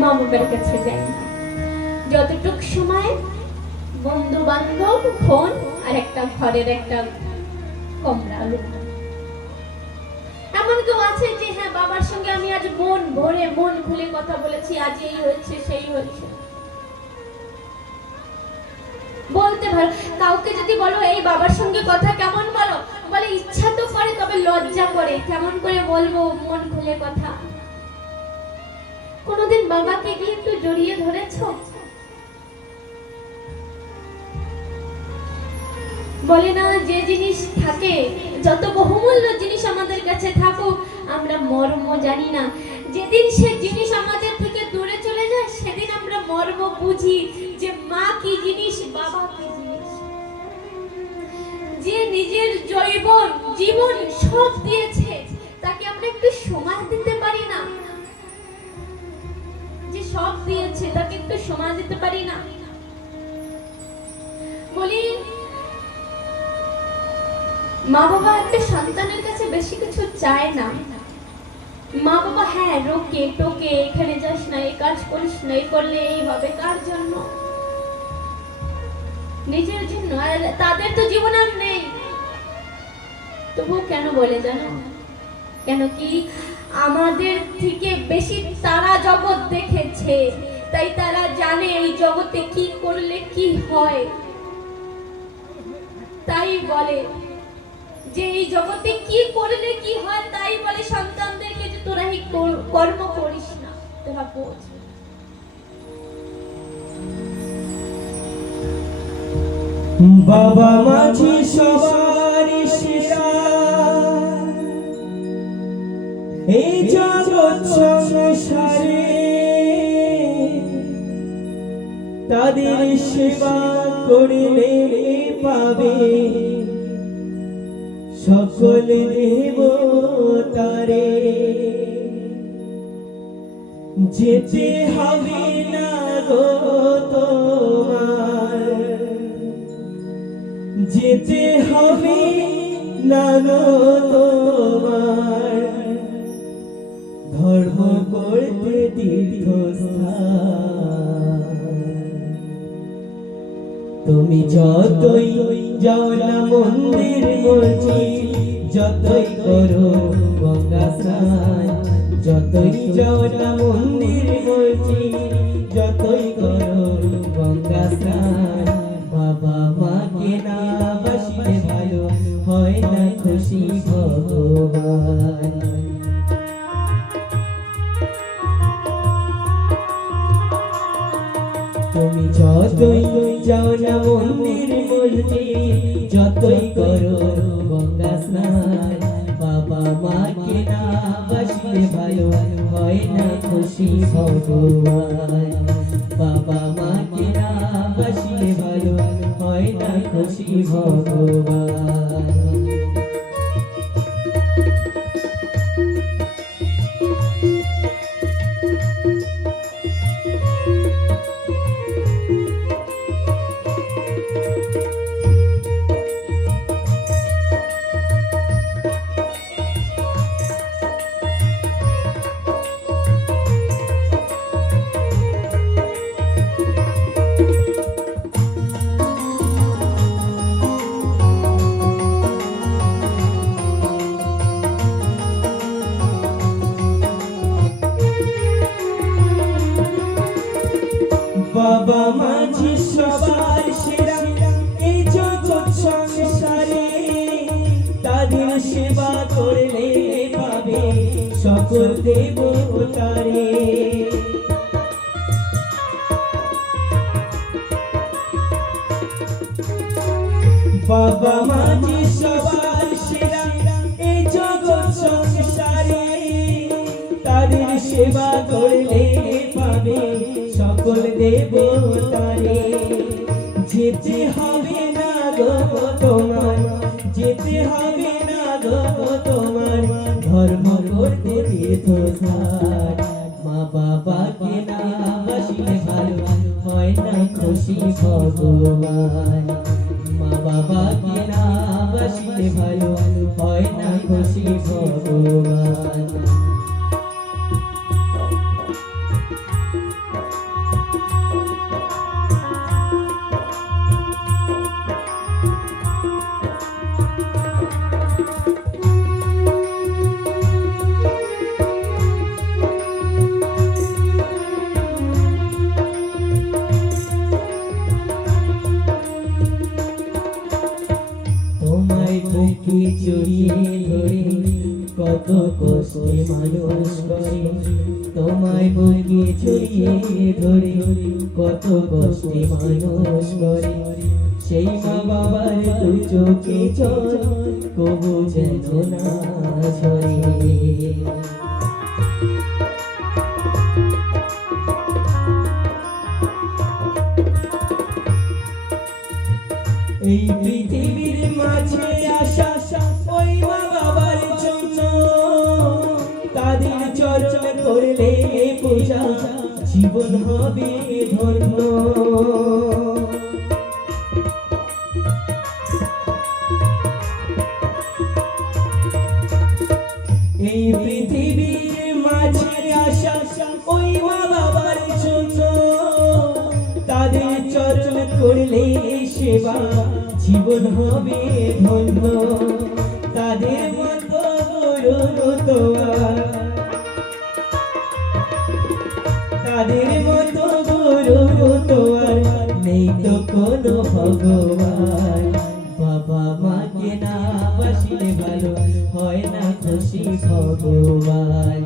মা বাবার কাছে যাই না। যতটুক সময় বন্ধু বান্ধব, ফোন আর একটা ঘরের একটা কমরা, এমন কেউ আছে যে হ্যাঁ বাবার সঙ্গে আমি আজ মন ভরে মন খুলে কথা বলেছি, আজ এই হচ্ছে সেই হচ্ছে, বলতে ভালো। কাউকে যদি বলো এই বাবার সঙ্গে কথা কেমন বলো, বলে ইচ্ছা তো করে তবে লজ্জা করে, কেমন করে বলবো মন খুলে কথা? কোনোদিন বাবাকে গিয়ে একটু জড়িয়ে ধরেছো? বলে না যে জিনিস থাকে, যত বহুমূল্য জিনিস আমাদের কাছে থাকুক, আমরা মর্ম জানি না। যেদিন সে জিনিস আমাদের থেকে দূরে চলে যায়, সেদিন আমরা মর্ম বুঝি যে মা কি জিনিস, বাবা কি জিনিস। যে নিজের জীবন সব দিয়েছে, তাকে আমরা একটু সময় দিতে পারি না? যে সব দিয়েছে তাকে একটু সময় দিতে পারি না? বলি মা বাবা একটা সন্তানের কাছে বেশি কিছু চায় না। মা বাবা হ্যাঁ রোকে টোকে, এখানে যাস না, এই কাজ করিস না, এই করলে এই হবে। কার জন্য? নিজের জন্য। আর তাদের তো জীবন আর নেই, তবু কেন বলে জানো? কেন কি আমাদের থেকে বেশি তারা জগৎ দেখেছে, তাই তারা জানে এই জগতে কি করলে কি হয়। তাই বলে যে এই জগতে কি করলে কি হয়, তাই বলে সন্তানদেরকে যে তোরা এই কর্ম করিস না, তোরা বোঝ। বাবা মাঝি সবার সেরা, এই জগৎ সংসারে তাদের সেবা করিলে পাবে সকল দেবতারে। যেতে হবে না গো তোমার, যেতে হবে না গো তোমার, ধর্ম করতে তীর্থস্থান। তুমি যতই যাও না মন্দির মসজিদ, যতই করো গঙ্গা স্নান, যতই যাও না মন্দির মসজিদ, যতই করো গঙ্গা স্নান, বাবা মাকে না বাসিলে ভালো হয় না খুশি ভগবান। তুমি যতই যাও না মন্দির মসজিদ, যতই করো গঙ্গা স্নান, বাবা মাকে না বাসিলে ভালো হয় না খুশি ভগবান। বাবা মাকে না বাসিলে ভালো হয় না খুশি ভগবান। বাবা মাঝি সবার সেরা, এই জগৎ সংসারে তাদের সেবা করলে পাবে সকল দেবতারে। বাবা মাঝি সবার সেরা, এই জগৎ সংসারে তাদের সেবা করলে পাবে সকল দেবতারে। যেতে হবে না গো তোমার, যেতে হবে না গো তোমার, ধর্ম করতে তীর্থস্থান। মা বাবাকে না বাসিলে ভালো হয় না খুশি ভগবান। মা বাবাকে না বাসিলে ভালো হয় না খুশি ভগবান। তোমায় বুকে জড়িয়ে ধরে কত কষ্টে মানুষ করে, তোমায় বুকে জড়িয়ে ধরে কত কষ্টে মানুষ করে সেই মা বাবার দু চোখে জল কবু যেন না ঝরে এই পৃথিবীর মাঝে আসা ওই মা বাবার জন্য তাদের চরণ করলে পূজা জীবন হবে ধন্য এই পৃথিবীর মাঝে আসা ওই মা বাবার জন্য তাদের চরণ করলে সেবা জীবন হবে ধন্য তাদের মতো গুরু তোমার তাদের মতো গুরু তোমার নেই তো কোনো ভগবান বাবা মাকে না বাসলে ভালো হয় না খুশি ভগবান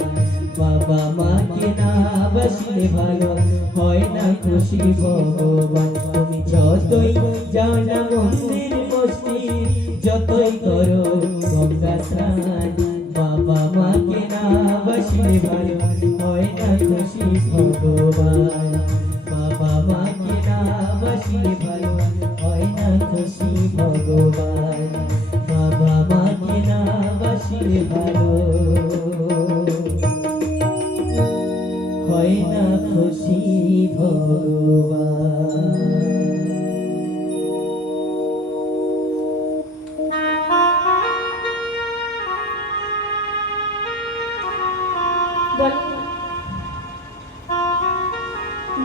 বাবা মাকে না বাসলে ভালো হয় না খুশি ভগবান তুমি যতই যাও না মন্দির মসজিদ যতই করো গঙ্গা স্নান বাবা মাকে না বাসলে ভালো হয় না খুশি ভগবান বাবা মাকে না বাসলে ভালো হয় না খুশি ভগবান বাবা মাকে না বাসলে ভালো হয় না খুশি ভগবান বলে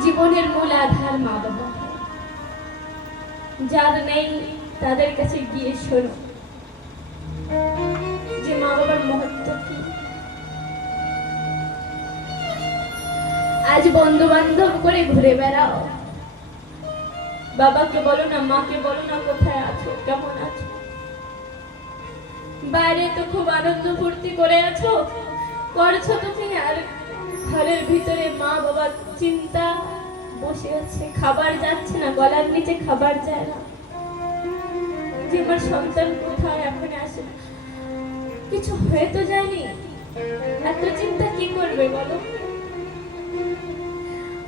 জীবনের মূল আধার মা বাবা যার নেই তাদের কাছে গিয়ে শোনো যে মা বাবার মহত্ব কি আজ বন্ধু বান্ধব করে ঘুরে বেড়াও বাবাকে বলো না মাকে বলো না কোথায় আছো কেমন আছো বাইরে তো খুব আনন্দ ফুর্তি করে আছো করছো তুমি আর ঘরের ভিতরে মা বাবার চিন্তা বসে আছে খাবার যাচ্ছে না গলার নিচে খাবার যায় না যে আমার সন্তান কোথায় এখন আসে কিছু হয়ে তো যায়নি এত চিন্তা কি করবে বলো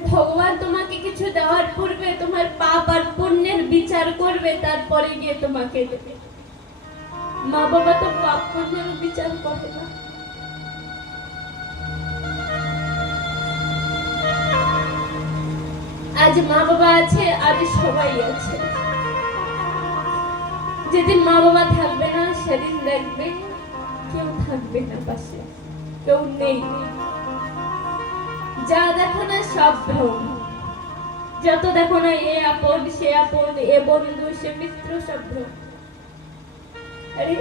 ভগবান তোমাকে কিছু দেওয়ার পূর্বে তোমার পাপ আর পুণ্যের বিচার করবে তারপরে গিয়ে তোমাকে দেবে মা বাবা তো পাপ পুণ্যের বিচার করে না আজ মা বাবা আছে আজ সবাই আছে যেদিন মা বাবা থাকবে না সেদিন দেখবে কেউ থাকবে না পাশে কেউ নেই যা দেখো না সব ভ্রম যত দেখো না এ আপন সে আপন এ বন্ধু সে মিত্র সব ভ্রম আরে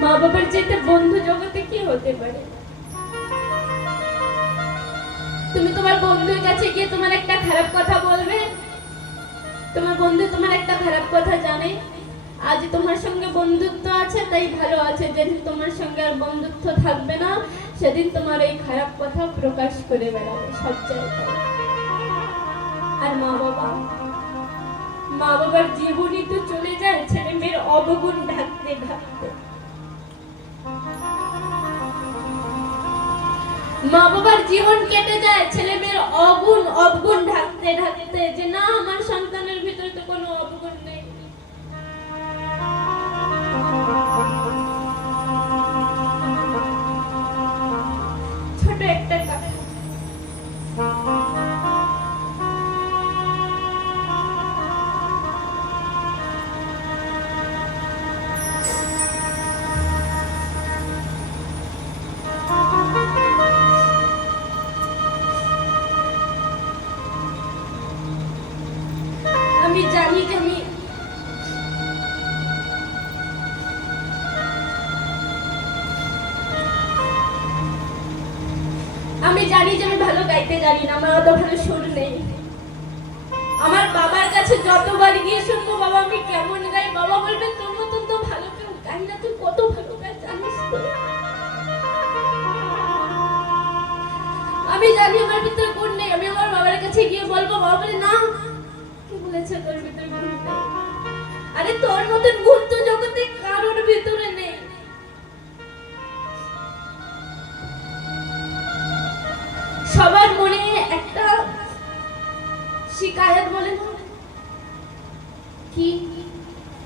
মা বাবার যেতে বন্ধু জগতে কি হতে পারে তুমি তোমার বন্ধুর কাছে গিয়ে তোমার একটা খারাপ কথা বলবে তোমার বন্ধু তোমার একটা খারাপ কথা জানে আজ তোমার সঙ্গে বন্ধুত্ব আছে তাই ভালো আছে যেদিন তোমার সঙ্গে আর বন্ধুত্ব থাকবে না সেদিন তোমার এই খারাপ কথা প্রকাশ করে বেড়াবে সব জায়গায় আর মা বাবার জীবনই তো চলে যায় ছেলে মেয়ের অবগুণ ঢাকতে ঢাকতে মা বাবার জীবন কেটে যায় ছেলে মেয়ের অবগুণ ঢাকতে ঢাকতে যে না আমার সন্তানের ভিতরে তো কোনো অবগুণ নেই ছোট একটা কথা আমি জানি যে আমি ভালো গাইতে জানি না আমার অত ভালো সুর নেই আমার বাবার কাছে যতবার গিয়ে শুনবো বাবা আমি কেমন গাই বাবা বলবে তোর মতন তো ভালো কেউ গাই না তুই কত ভালো গাই জানিস তো আমি জানি আমার ভিতরে গুণ নেই, আমি আমার বাবার কাছে গিয়ে বলবো। বাবা বলে না, কি বলেছে তোর ভিতরে গুণ নেই? আরে তোর মতন গুণ তো জগতে কারোর ভিতরে নেই। সবার মনে একটা শিকায়ত বলে না কি,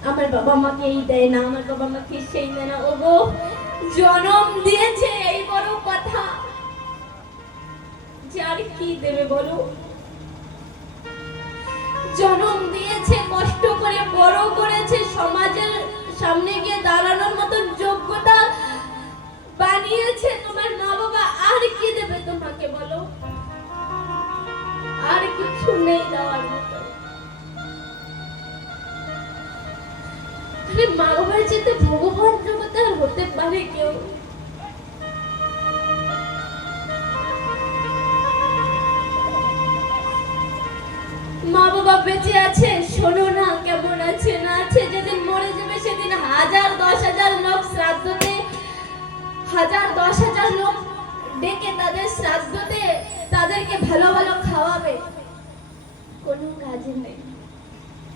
আমার বাবা মাকে এই দেয় না, আমার বাবা মাকে সেই দেয় না। ওগো, জন্ম দিয়েছে এই বড় কথা, যে আর কি দেবে বলো? জন্ম দিয়েছে, কষ্ট করে বড় করেছে, সমাজের সামনে গিয়ে দাঁড়ানোর মতন যোগ্যতা বানিয়েছে তোমার মা বাবা। আর কি দেবে তোমাকে বলো? আর কিছু নেই দেওয়ার মতো। আরে মা বাবার যেতে ভগবান জগতে আর হতে পারে কেউ? মা বাবা বেঁচে আছে, শোনো না কেমন আছে না আছে। যেদিন মরে যাবে সেদিন 1000-10,000 লোক শ্রাদ্ধতে, 1000-10,000 লোক ডেকে তাদের শ্রাদ্ধতে তাদেরকে ভালো ভালো খাওয়াবে, কোনো কাজ নেই,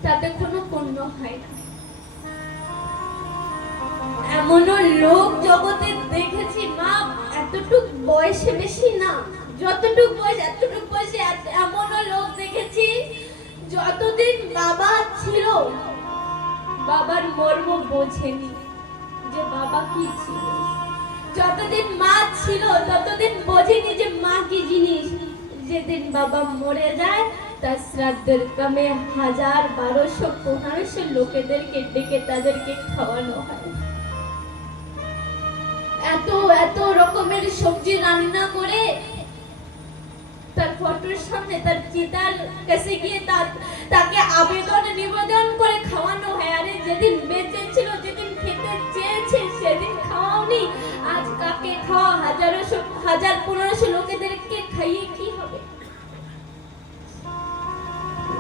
তাতে কোনো পুণ্য হয় না। এমনও লোক জগতে দেখেছি, মা এতটুক বয়সে, বেশি না, যতটুক বয়স এতটুক বয়সে এমনও লোক দেখেছি যতদিন বাবা ছিল বাবার মর্ম বোঝেনি যে বাবা কি ছিল। যতদিন মা ছিল ততদিন বোঝেনি যে মা কি জিনিস। যেদিন বাবা মরে যায় তার শ্রাদ্ধের কামে 1000-1200-1500 লোকেদেরকে ডেকে তাদেরকে খাওয়ানো হয়। এত এত রকমের সবজি রান্না করে তার ফটোর সামনে, তার চিতার কাছে গিয়ে তাকে আবেদন নিবেদন করে খাওয়ানো হয়। আরে যেদিন বেঁচে ছিল, যেদিন খেতে চেয়েছে সেদিন খাওয়াওনি, আজ কাকে খাওয়া? 1000-1500 লোকেদেরকে খাইয়ে কি হবে?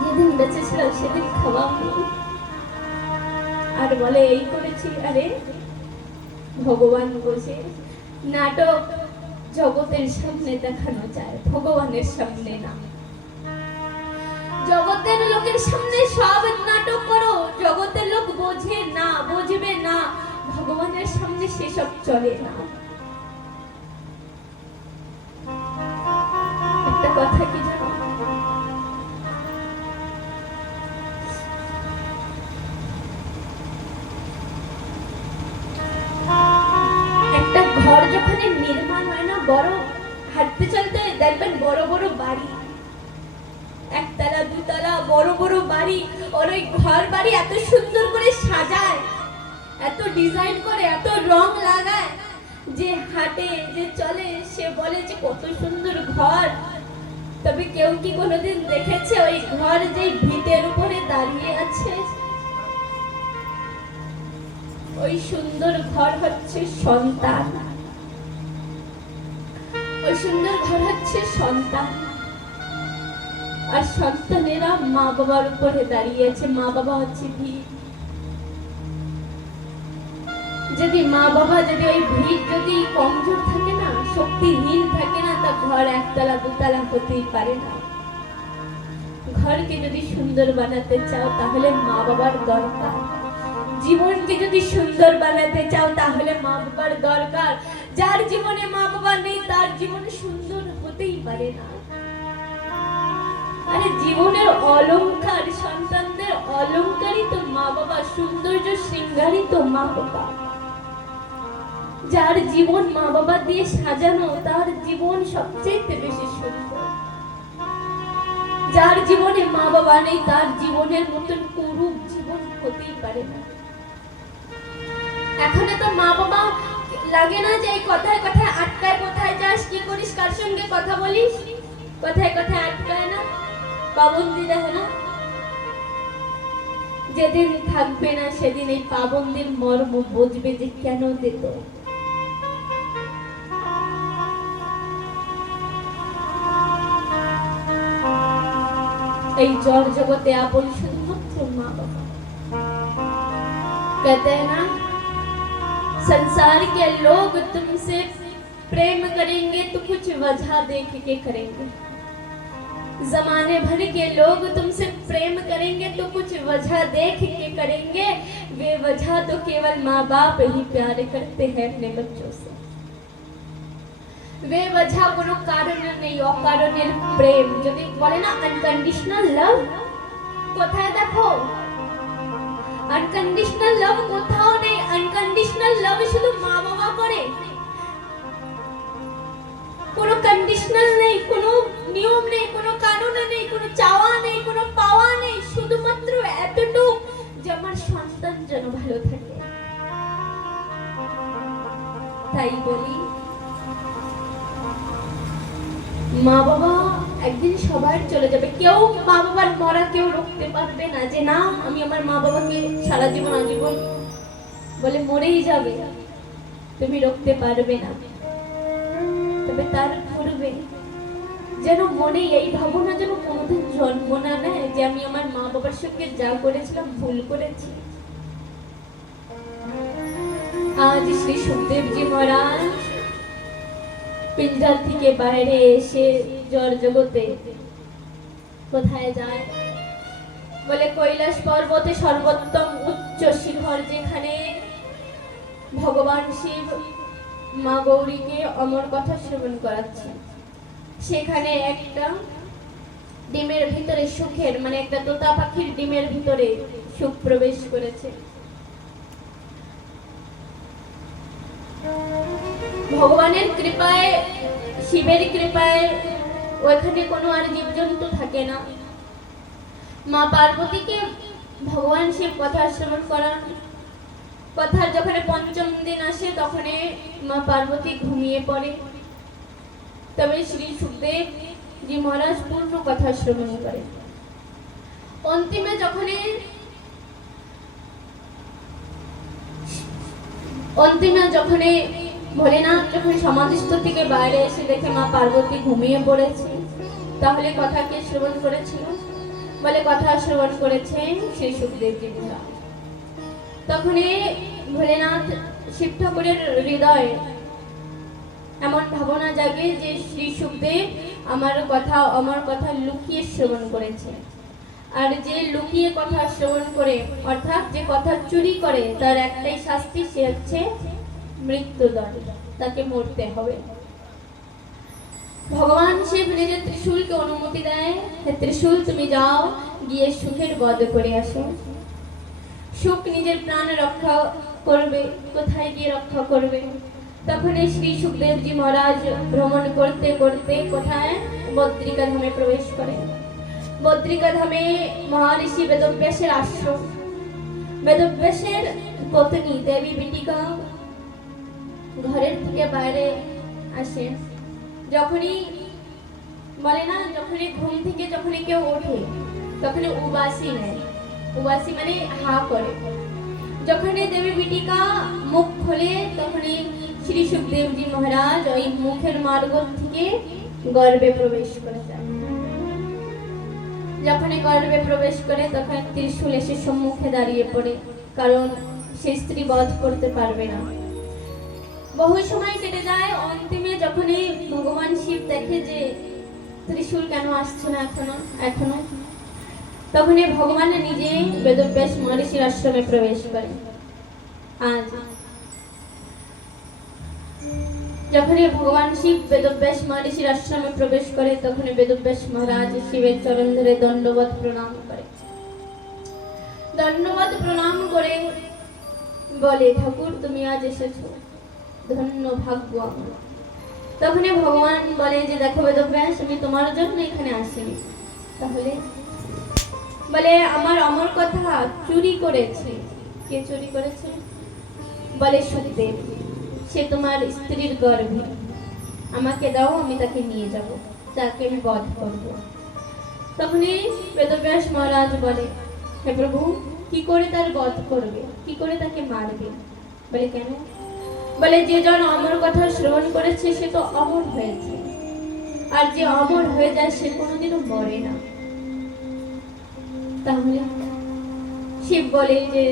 যেদিন বেঁচে ছিল সেদিন খাওয়াওনি, আর বলে এই করেছি। আরে ভগবান বসে নাটক জগতের সামনে দেখানো যায়, ভগবানের সামনে না। জগতের লোকের সামনে সব নাটক করো, জগতের লোক বোঝে না, বুঝবে না, ভগবানের সামনে সেসব চলে না। একটা কথা কি জানো, একটা ঘর যখন নির্মাণ হয় না, বড় হাঁটতে চলতে দেখবেন বড় বড় বাড়ি, একতলা দুতলা বড় বড় বাড়ি, আর ওই ঘর বাড়ি এত সুন্দর করে সাজায়, এত ডিজাইন করে, এত রং লাগায়, যে হাঁটে যে চলে সে বলে যে কত সুন্দর ঘর। তবে কেউ কি কোনোদিন দেখেছে ওই ঘর যে ভিতের উপরে দাঁড়িয়ে আছে? ওই সুন্দর ঘর হচ্ছে সন্তান, ওই সুন্দর ঘর হচ্ছে সন্তান। আর সন্তানেরা মা বাবার উপরে দাঁড়িয়েছে, মা বাবা হচ্ছে ভিত। যদি মা বাবা যদি ওই ভিত যদি কমজোর থাকে না, শক্তিহীন থাকে না, তা ঘর একতলা দুতলা হতেই পারে না। ঘরকে যদি সুন্দর বানাতে চাও তাহলে মা বাবার দরকার। জীবনকে যদি সুন্দর বানাতে চাও তাহলে মা বাবার দরকার। যার জীবনে মা বাবা নেই তার জীবন সুন্দর হতেই পারে না। আরে জীবনের অলংকার, সন্তানদের অলংকারই তো মা বাবা, সৌন্দর্য শৃঙ্গারই তো মা বাবা। যার জীবন মা বাবা দিয়ে সাজানো তার জীবন সবচেয়ে বেশি সুন্দর। যার জীবনে মা বাবা নেই তার জীবনের মতন কুরূপ জীবন হতেই পারে না। এখন তো মা বাবা লাগে না যে এই কথায় কথায় আটকায়, কোথায় যাস, কি করিস, কার সঙ্গে কথা বলিস, কথায় কথায় আটকায় না, পাবন্দি দেয় না। যেদিন থাকবে না সেদিন এই পাবন্দির মর্ম বুঝবে যে কেন দিত। এই জড় জগতে আপন শুধুমাত্র মা বাবা। कहते हैं ना, संसार के लोग तुमसे प्रेम करेंगे तो कुछ वजह देख के करेंगे। जमाने भर के लोग तुमसे प्रेम करेंगे तो कुछ वजह देख के करेंगे। वे वजह तो केवल माँ बाप ही प्यार करते हैं अपने बच्चों से। वे वजह कोनो कारण नहीं, अकारणের প্রেম। যদি বলে না আনকন্ডিশনাল লাভ, কোথায় দেখো? আনকন্ডিশনাল লাভ কোথাও নেই। আনকন্ডিশনাল লাভ শুধু মা বাবা করে। কোনো কন্ডিশনাল নেই, কোনো নিয়ম নেই, কোনো কানুন নেই, কোনো চাওয়া নেই, কোনো পাওয়া নেই। শুধুমাত্র এতটুকু যে আমার সন্তান যেন ভালো থাকে। তাই বলি মা বাবা একদিন সবার চলে যাবে। কেউ মা বাবার মরা কেউ রুখতে পারবে না যে না আমি আমার মা বাবাকে সারা জীবন আজীবন বলে মরেই যাবে, তুমি রুখতে পারবে না। তবে তার পূর্বে যেন মনে এই ভাবনা যেন কোনোদিন জন্ম না নেয় যে আমি আমার মা বাবার সঙ্গে যা করেছিলাম ভুল করেছি। আজ শ্রী সুখদেবজি মহারাজ পিঞ্জার থেকে বাইরে এসে জড় জগতে কোথায় যায়? বলে কৈলাস পর্বতে সর্বোত্তম উচ্চ শিখর যেখানে ভগবান শিব মা গৌরীকে অমর কথা শ্রবণ করাচ্ছে, সেখানে একটা ডিমের ভিতরে সুখের মানে একটা তোতা পাখির ডিমের ভিতরে সুখ প্রবেশ করেছে। ভগবানের কৃপায় শিবের কৃপায় ওখানে কোনো আর জীবজন্তু থাকে না। মা পার্বতীকে ভগবান শিব কথা শ্রবণ করান। কথার যখন পঞ্চম দিন আসে তখন মা পার্বতী ঘুমিয়ে পড়ে। তবে শ্রী সুখদেব জি মহারাজ পূর্ণ কথা শ্রবণ করে। অন্তিমে যখন ভোলেনাথ যখন সমাধিস্থ থেকে বাইরে এসে দেখে মা পার্বতী ঘুমিয়ে পড়েছে, তাহলে কথা কে শ্রবণ করেছিল? বলে কথা শ্রবণ করেছে শ্রী সুখদেব জি মহারাজ। তখন ভোলেনাথ শিব ঠাকুরের হৃদয়ে এমন ভাবনা জাগে যে শ্রী সুখদেব আমার কথা লুকিয়ে শ্রবণ করেছে। আর যে লুকিয়ে কথা শ্রবণ করে অর্থাৎ যে কথা চুরি করে তার একটাই শাস্তি, সে হচ্ছে মৃত্যুদণ্ড, তাকে মরতে হবে। ভগবান শিব নিজের ত্রিশূলকে অনুমতি দেয়, হে ত্রিশূল তুমি যাও গিয়ে সুখের বধ করে আসো। সুখ নিজের প্রাণ রক্ষা করবে, কোথায় গিয়ে রক্ষা করবে? তখন শ্রী সুখদেবজি মহারাজ ভ্রমণ করতে করতে কোথায় বদ্রিকা ধামে প্রবেশ করেন। বদ্রিকা ধামে মহর্ষি বেদব্যাসের আশ্রম। বেদব্যাসের পত্নী দেবী বিটিকা ঘরের থেকে বাইরে আসে। যখনই বলে না যখনই ঘুম থেকে যখনই কেউ ওঠে তখনই উবাসী নেয়। উবাসী মানে হা করে। যখনই দেবী বিটিকা মুখ খোলে তখনই শ্রী সুখদেবজি মহারাজ ওই মুখের মার্গ থেকে গর্ভে প্রবেশ করে যায়। যখনই গর্ভে প্রবেশ করে তখন ত্রিশূল এসে সম্মুখে দাঁড়িয়ে পড়ে, কারণ সে স্ত্রী বধ করতে পারবে না। বহু সময় কেটে যায়। অন্তিমে যখনই ভগবান শিব দেখে যে ত্রিশূল কেন আসছে না এখনো তখনই ভগবান নিজে বেদব্যাস মহর্ষির আশ্রমে প্রবেশ করে। আজ যখনই ভগবান শিব বেদব্যাস মহর্ষির আশ্রমে প্রবেশ করে তখন বেদব্যাস মহারাজ শিবের চরণ ধরে দণ্ডবত প্রণাম করে। দণ্ডবত প্রণাম করে বলে, ঠাকুর তুমি আজ এসেছো, ধন্য ভাগ্য আমার। তখনই ভগবান বলে যে দেখো বেদব্যাস, আমি তোমার জন্য এখানে আসিনি। তাহলে বলে আমার অমর কথা চুরি করেছে। কে চুরি করেছে? বলে সুখদেব। সে তোমার স্ত্রীর গর্ভে, আমাকে দাও, আমি তাকে নিয়ে যাব, তাকে আমি বধ করব। তখনই বেদব্যাস মহারাজ বলে, হে প্রভু, কি করে তার বধ করবে, কি করে তাকে মারবে? বলে কেন? বলে যে জন অমর কথা শ্রবণ করেছে সে তো অমর হয়েছে, আর যে অমর হয়ে যায় সে কোনোদিনও মরে না। তাহলে শিব বলে যে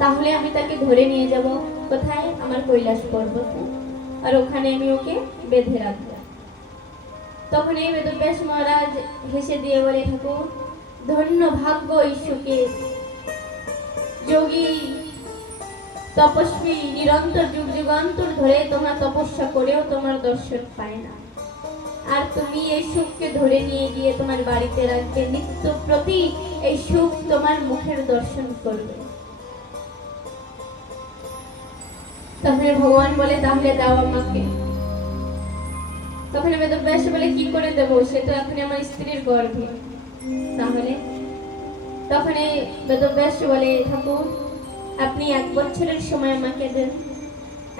তাহলে আমি তাকে ধরে নিয়ে যাব কোথায়? আমার কৈলাস পর্বতে, আর ওখানে আমি ওকে বেঁধে রাখবো। তখন এই বেদব্যাস মহারাজ হেসে দিয়ে বলে, ঠাকুর ধন্য ভাগ্য ঈশ্বকে, যোগী তপস্বী নিরন্তর যুগ যুগান্তর ধরে তোমরা তপস্যা করেও তোমার দর্শন পায় না, আর তুমি এই সুখকে ধরে নিয়ে গিয়ে তোমার বাড়িতে রাখবে, নিত্য প্রতি এই সুখ তোমার মুখের দর্শন করবে। তাহলে ভগবান বলে, তাহলে দাও আমাকে। তখন বেদব্যাস বলে, কি করে দেবো, সে তো এখন আমার স্ত্রীর গর্ভে। তাহলে তখন এই বেদব্যাস বলে, ঠাকুর আপনি 1 বছরের সময় আমাকে দেন,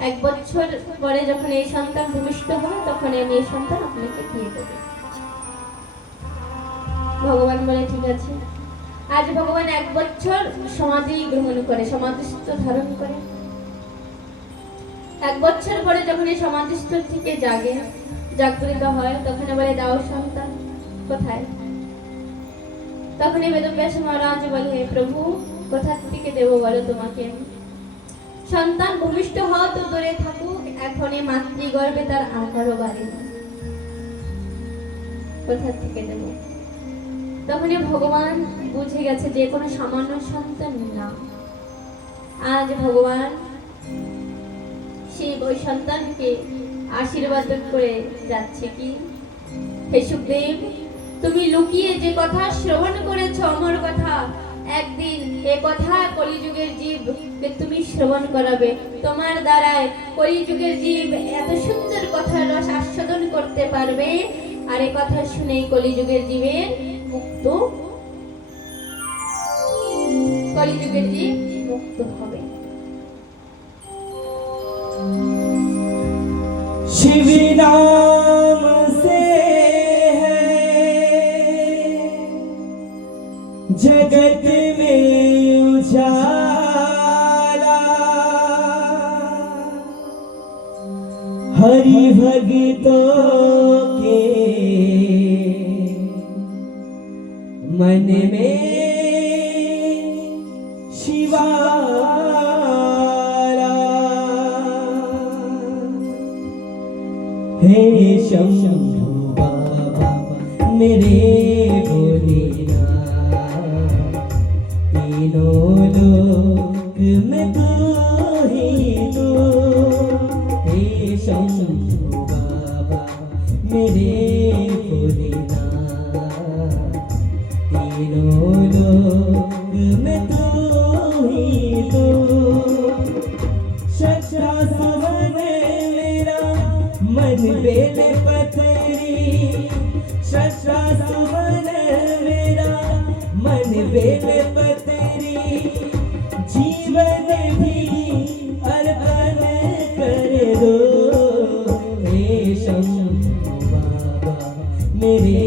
1 বছর পরে যখন এই সন্তান ভূমিষ্ঠ হবে তখন আমি এই সন্তান আপনাকে দিয়ে দেব। ভগবান বলে, ঠিক আছে। আজ ভগবান 1 বছর সমাধি গ্রহণ করে, সমাধিস্থ ধারণ করে। 1 বছর পরে যখন এই সমাধিস্থ থেকে জাগরিত হয়, তখন বলে, দাও সন্তান কোথায়? তখন এই বেদব্যাস মহারাজ বলে, হে প্রভু কোথা থেকে দেবো বলো তোমাকে? সন্তান ভূমিষ্ঠ হওয়া তো দূরে থাকুক, এখন এই মাতৃগর্ভে তার আকারও বাড়ে না, কোথা থেকে দেব? তখনই ভগবান বুঝে গেছে যে কোনো সামান্য সন্তান না। আজ ভগবান সেই ওই সন্তানকে আশীর্বাদ করে যাচ্ছে কি, হে সুখদেব তুমি লুকিয়ে যে কথা শ্রবণ করেছো অমর কথা, একদিন এ কথা কলিযুগের জীবকে তুমি শ্রবণ করাবে। তোমার দ্বারায় কলিযুগের জীব এত সুন্দর কথার রস আস্বাদন করতে পারবে, আর এ কথা শুনেই কলিযুগের জীবের মুক্ত, কলিযুগের জীব মুক্ত হবে। शिव नाम से है जगत में उजाला, हरि भक्तों के मन में शिवाला। हे शंभु बाबा मेरे भोलेनाथ, तीनों लोक में तू ही तू। हे शंभु बाबा मेरे भोलेनाथ, तीनों लोक में तू ही तू। श्रद्धा सुमन मेरा मन बेल पथरी, श्रद्धा सुमन मेरा मन बेल पथरी, जीवन भी अर्पण कर दो। हे शंभु बाबा मेरे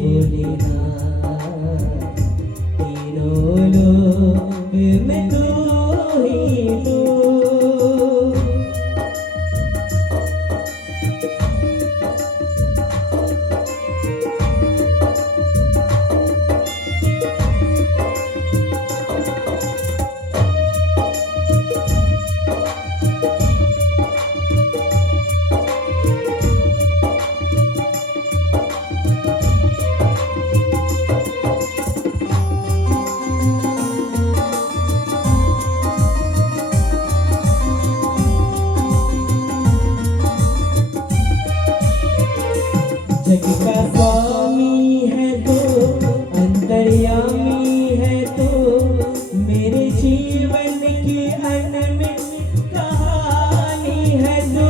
भोलेनाथ, तीनों लोक में तू ही तू। जग का स्वामी है तो, अंतर्यामी है तो, मेरे जीवन की अनमित कहानी है तो।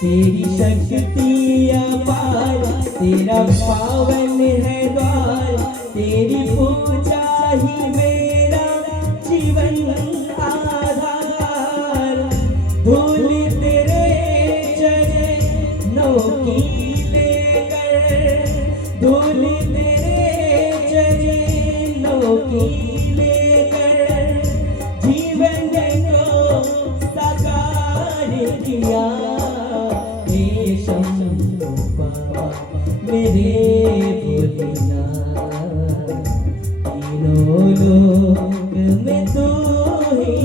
तेरी शक्ति अपार, तेरा पावन है द्वार, तेरी पूजा ही मेरा जीवन आधार। धूल तेरे चरणों की लेकर, धूल तेरे चरणों की लेकर, जीवन को साकार किया। हे शंभु बाबा मेरे भोलेनाथ, तीनों लोक में तू ही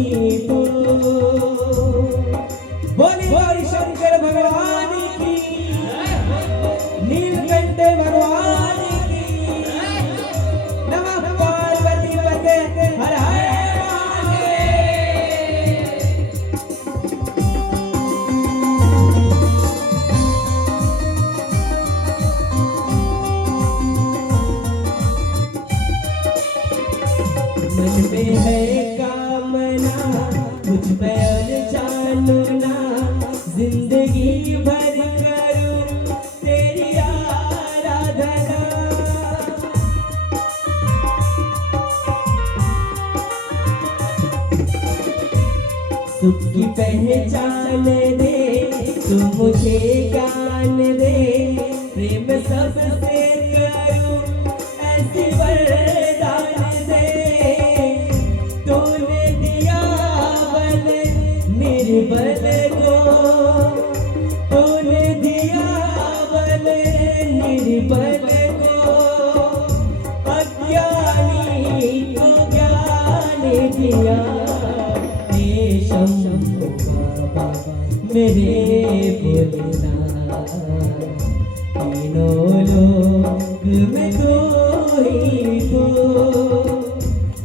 सुख की पहचान दे तू मुझे ज्ञान दे प्रेम सबसे करूं ऐसी वरदान दे तूने दिया बल निर्बल को तूने दिया बल निर्बल को अज्ञानी को ज्ञान दिया हे शंभु बाबा मेरे भोलेनाथ तीनों लोक में तू ही तू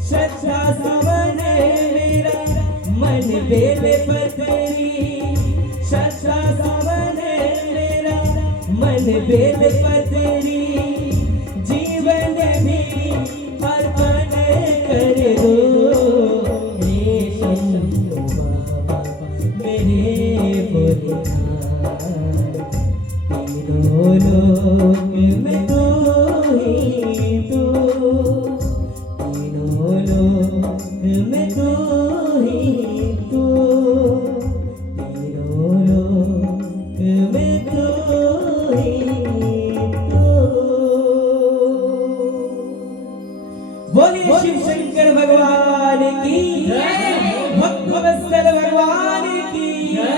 श्रद्धा सुमन मेरा मन बेल पत्री श्रद्धा सुमन मेरा मन बेल पत्री जीवन भी अर्पण कर दो हे शंभु बाबा मेरे भोलेनाथ तीनों लोक में तू ही तू तीनों लोक में तू ही तू तीनों लोक में तू ही तू बोलिए शिव शंकर भगवान की जय भक्तवत्सल भगवान की जय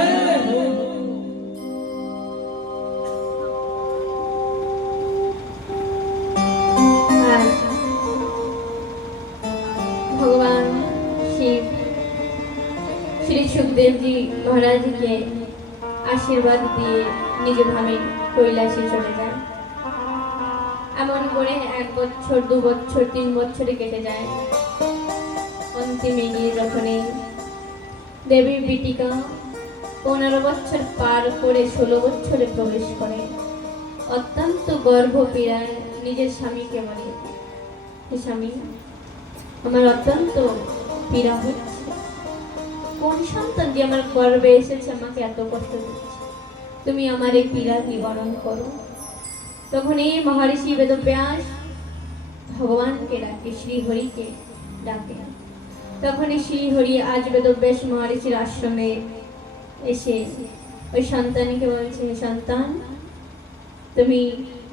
আর ভগবান শিব শ্রী সুখদেবজি মহারাজকে আশীর্বাদ দিয়ে নিজ ধামে কৈলাসে চলে যায়। এমন করে 1 বছর 2 বছর 3 বছরে কেটে যায়। অন্তিমে গিয়ে যখন এই দেবী বিটিকা 15 বছর পার করে 16 বছরে প্রবেশ করে, অত্যন্ত গর্ভপীড়ায় নিজের স্বামীকে বলে, হে স্বামী, আমার অত্যন্ত পীড়া হচ্ছে, কোন সন্তান দিয়ে আমার গর্ভে এসেছে আমাকে এত কষ্ট দিচ্ছে, তুমি আমার এই পীড়া নিবারণ করো। তখন এই মহর্ষি বেদব্যাস ভগবানকে ডাকে, শ্রীহরিকে ডাকে। তখন এই শ্রীহরি আজ বেদব্যাস মহর্ষির আশ্রমে এসে ওই সন্তানকে বলছে, হে সন্তান, তুমি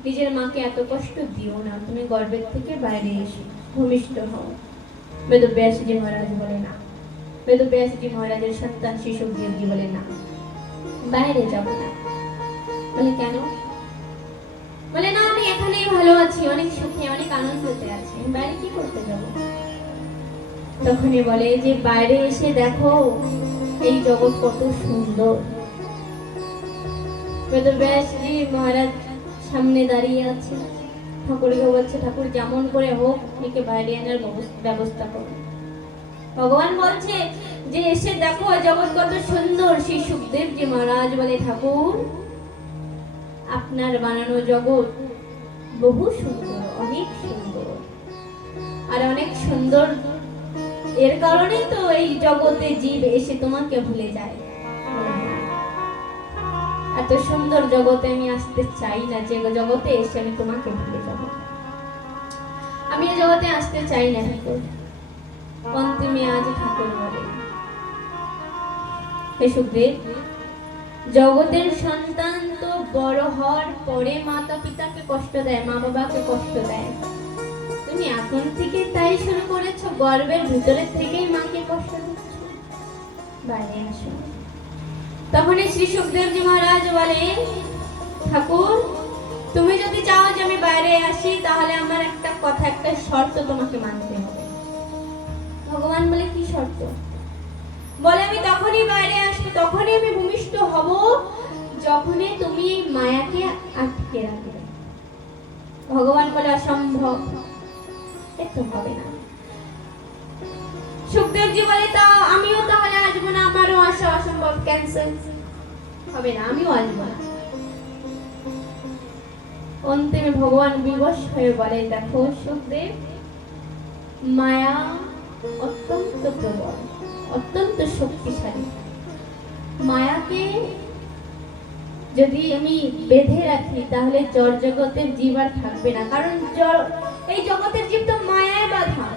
নিজের মাকে এত কষ্ট দিও না, তুমি গর্ভের থেকে বাইরে এসো, ভূমিষ্ঠ হও। বেদব্যাসজি মহারাজ বলে না। বেদব্যাসজি মহারাজের সন্তান শ্রী সুখদেবজি বলে না, বাইরে যাব না। বলে কেন? বলে না, আমি এখানেই ভালো আছি, অনেক সুখে অনেক আনন্দতে আছি, আমি বাইরে কি করতে যাব? তখনই বলে যে বাইরে এসে দেখো এই জগৎ কত সুন্দর। বেদব্যাসজি মহারাজ সামনে দাঁড়িয়ে আছে, ঠাকুরকে বলছে, ঠাকুর যেমন করে হোক একে বাইরে আনার ব্যবস্থা করুন। ভগবান বলছে যে এসে দেখো জগৎ কত সুন্দর। শ্রী সুখদেবজি মহারাজ বলে, ঠাকুর, আপনার বানানো জগৎ বহু সুন্দর, অনেক সুন্দর, আর অনেক সুন্দর এর কারণেই তো এই জগতে জীব এসে তোমাকে ভুলে যায়। এত সুন্দর জগতে আমি আসতে চাই না, যে জগতে এসে আমি তোমাকে ভুলে যাব, আমি এই জগতে আসতে চাই না ঠাকুর। অন্তিমে আজ ঠাকুর বলে, হে সুখদেব, জগতের সন্তান তো বড় হওয়ার পরে মাতা পিতাকে কষ্ট দেয়, মা বাবাকে কষ্ট দেয়, তুমি এখন থেকে তাই শুরু করেছো, গর্ভের ভিতরের থেকেই মাকে কষ্ট দিচ্ছ, বাইরে আসো। তখন শ্রী সুখদেবজি মহারাজ বলে, ঠাকুর, তুমি যদি চাও যে আমি বাইরে আসি, তাহলে আমার একটা কথা, একটা শর্ত তোমাকে মানতে হবে। ভগবান বলে, কি শর্ত? বলে, আমি তখনই বাইরে আসবো, তখনই আমি ভূমিষ্ঠ হব, যখনই তুমি এই মায়াকে আটকে রাখবে। ভগবান বলে, অসম্ভব, এত হবে না। সুখদেবজি বলে, তা আমিও তাহলে আসবো না, আমারও আসা অসম্ভব, ক্যান্সেল, হবে না, আমিও আসবো না। অন্তিমে ভগবান বিবশ হয়ে বলে, দেখো সুখদেব, মায়া অত্যন্ত প্রবল, অত্যন্ত শক্তিশালী। মায়াকে যদি আমি বেঁধে রাখি, তাহলে জড় জগতের জীব আর থাকবে না, কারণ এই জগতের জীব তো মায়ায় বাঁধা।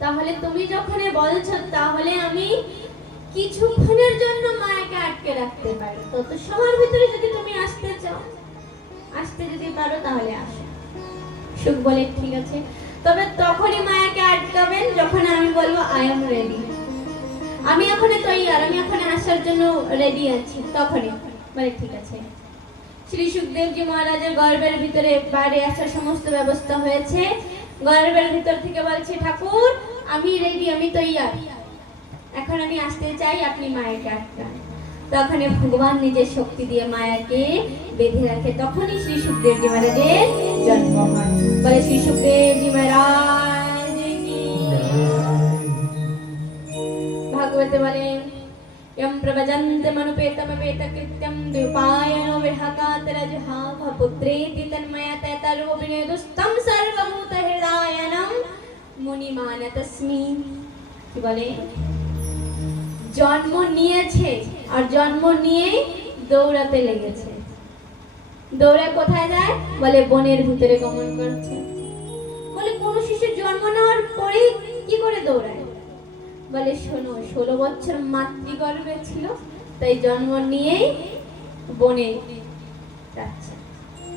তাহলে তুমি যখন বলছো, তাহলে আমি কিছুক্ষণের জন্য মায়াকে আটকে রাখতে পারে, তত সময়ের ভিতরে যদি তুমি আসতে চাও, আসতে যদি পারো তাহলে আসো। সুখ বলে ঠিক আছে, তবে তখনই মায়াকে আটকাবেন যখন আমি বলবো আই এম রেডি, আমি এখন তৈয়ার, আমি এখন আসার জন্য রেডি আছি, তখনই বলে ঠিক আছে। শ্রী সুখদেবজি মহারাজের গর্ভের ভিতরে বাইরে আসার সমস্ত ব্যবস্থা হয়েছে, গর্ভের ভিতর থেকে বলছে ঠাকুর আমি রেডি, আমি তৈয়ার, এখন আমি আসতে চাই, আপনি মায়াকে আটকান। তখন ভগবান নিজের শক্তি দিয়ে মায়াকে বেঁধে রাখে, তখনই শ্রী সুখদেবজি মহারাজের জন্ম হয়। বলে শ্রী সুখদেবজি মহারাজ কি। ভাগবতে বলে यं प्रभजन्तमनुपेतमवेतकृत्यं द्विपायनो विहाकातरजहाभ पुत्रेति तन्मया तैतरोऽभिनेदुस्तं सर्वभूतहृदायनं मुनिमानतस्मि। কি বলে জন্ম নিয়েছে আর জন্ম নিয়েই দৌড়াতে লেগেছে। দৌড়ে কোথায় যায়? বলে বনের ভিতরে গমন করছে। বলে কোন শিশুর জন্ম নেওয়ার পরে কি করে দৌড়ায়? বলে শোনো, 16 বছর মাতৃগর্ভে ছিল, তাই জন্ম নিয়েই বনে যাচ্ছে।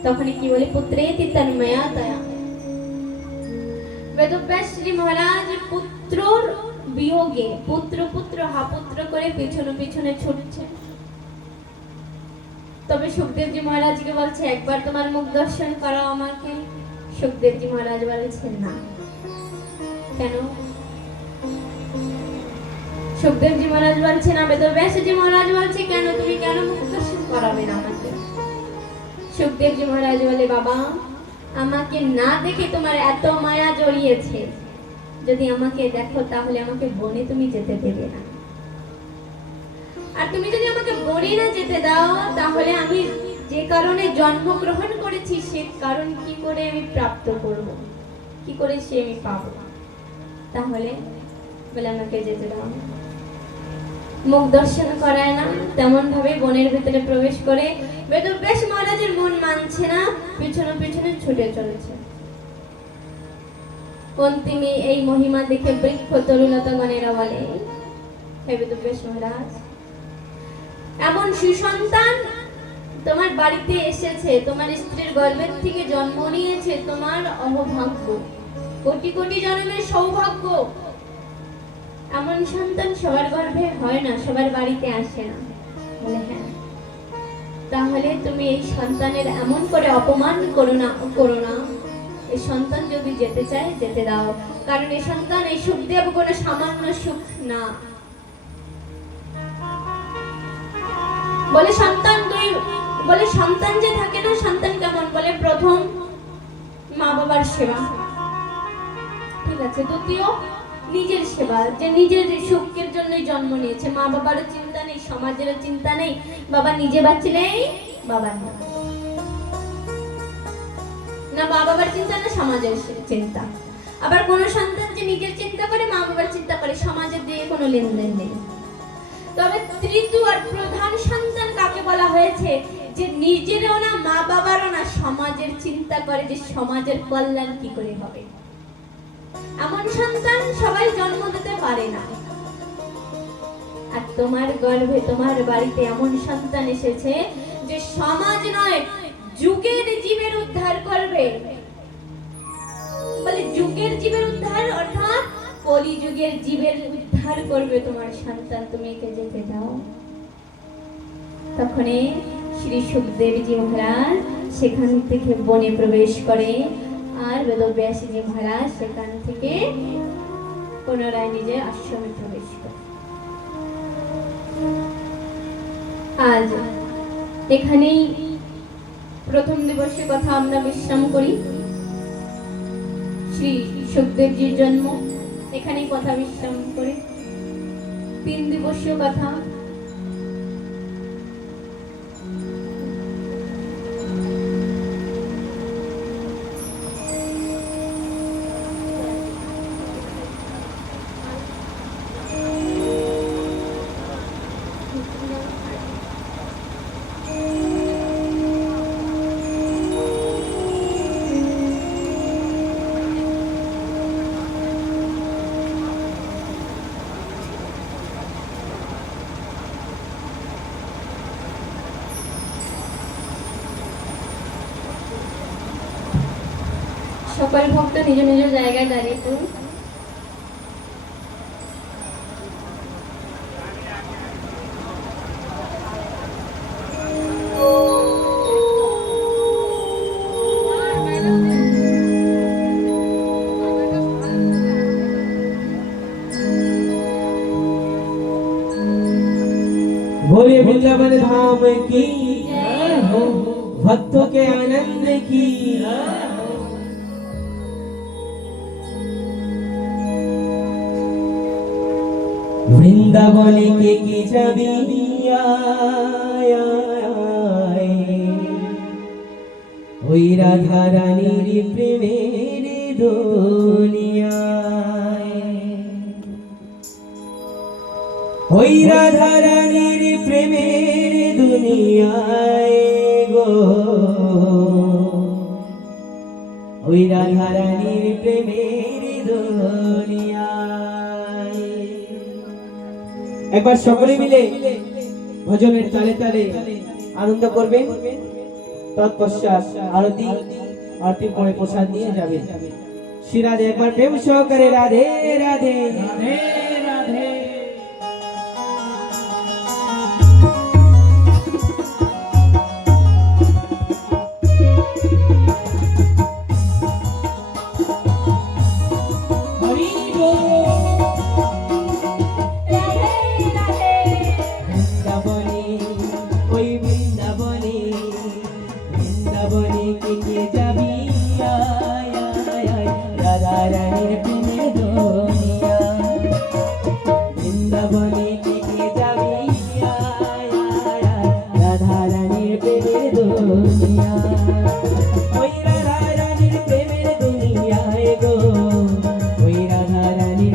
তখনই কি বলে পুত্রেতি তন্ময়া তয়া। বেদব্যাস শ্রী মহারাজ পুত্রর বিয়োগে পুত্র পুত্র হাপুত্র করে পিছনে পিছনে ছুটছে। তবে সুখদেবজি মহারাজকে বলছে একবার তোমার মুখ দর্শন করো আমাকে। সুখদেবজি মহারাজ বলেছেন না। কেন? সুখদেবজি মহারাজ বলছে না, বেদব্যাসজি মহারাজ বলছে কেন, তুমি কেন মুখ দর্শন করাবে না আমাকে? সুখদেবজি মহারাজ বলে বাবা আমাকে না দেখে তোমার এত মায়া জড়িয়েছে, যদি আমাকে দেখো তাহলে আমাকে বনে তুমি যেতে দেবে না, আর তুমি যদি আমাকে বনে না যেতে দাও তাহলে আমি যে কারণে জন্মগ্রহণ করেছি সে কারণ কি করে আমি প্রাপ্ত করব, কি করে সে আমি পাবো? তাহলে বলে আমাকে যেতে দাও। মুখ দর্শন করায় না, তেমন ভাবে বনের ভিতরে প্রবেশ করে। বেদব্যাস মহারাজের মন মানছে না, পিছনে পিছনে ছুটে চলেছে। কুন্তিনী এই মহিমা দেখে বৃক্ষ তরুলতাগণেরা বলে হে বেদব্যাস মহারাজ, এমন সুসন্তান তোমার বাড়িতে এসেছে, তোমার স্ত্রীর গর্ভের থেকে জন্ম নিয়েছে, তোমার অহভাগ্য, কোটি কোটি জন্মের সৌভাগ্য। এমন সন্তান সবার গর্ভে হয় না, সবার বাড়িতে আসে না। বলে হ্যাঁ, তাহলে তুমি এই সন্তানের এমন করে অপমান করো না। এই সন্তান যদি যেতে চায় যেতে দাও, কারণ এই সন্তান, এই সুখদেব কোনো সামান্য সুখ না। বলে সন্তান যে থাকে না, সন্তান কেমন? বলে প্রথম মা বাবার সেবা, ঠিক আছে, দ্বিতীয় নিজের সেবা, যে নিজের সুখের জন্যই জন্ম নিয়েছে, মা বাবারও চিন্তা নেই, সমাজেরও চিন্তা নেই, বাবা নিজে বাঁচলেই বাবার না বাবার চিন্তা না সমাজের চিন্তা। আবার কোন সন্তান যে নিজের চিন্তা করে, মা বাবার চিন্তা করে, সমাজের দিয়ে কোনো লেনদেন নেই। তবে তৃতীয় আর প্রধান সন্তান কাকে বলা হয়েছে? যে নিজেরও না মা বাবারও না সমাজের চিন্তা করে, যে সমাজের কল্যাণ কি করে হবে। এমন সন্তান সবাই জন্ম দিতে পারে না। আর তোমার গর্ভে, তোমার বাড়িতে এমন সন্তান এসেছে যে সমাজ নয় যুগের জীবের উদ্ধার করবে। বলে যুগের জীবের উদ্ধার অর্থাৎ কলি যুগের জীবের উদ্ধার করবে তোমার সন্তান, তুমি একে যেতে দাও। তখন শ্রী সুখদেবজি মহারাজ সেখান থেকে বনে প্রবেশ করে, আর বেদব্যাসজি মহারাজ সেখান থেকে পুনরায় নিজের আশ্রমে প্রবেশ করে। আজ এখানেই প্রথম দিবসের কথা আমরা বিশ্রাম করি। শ্রী সুখদেবজির জন্ম এখানেই কথা বিশ্রাম করে। 3 দিবসীয় কথা সকল ভক্ত নিজ নিজ জায়গায় দাঁড়িয়ে পড়ুন। बोले वृंदावन धाम की हो, भक्तों के आनंद की वृंदावन के की छबिया ওই রাধা রানীর প্রেমের দুনিয়ায় ওই রাধা রানীর প্রেমের দুনিয়ায় গো ওই রাধা রানীর প্রেমের দুনিয়ায় একবার সকলে মিলে ভজনের তালে তালে আনন্দ করবেন। তৎপশ্চাৎ আরতির পরে প্রসাদ নিয়ে যাবেন। শ্রী রাধে একবার প্রেম সহকারে রাধে রাধে রাধে রাধে। বৃন্দাবনে ওই বৃন্দাবনে বৃন্দাবনে কে কে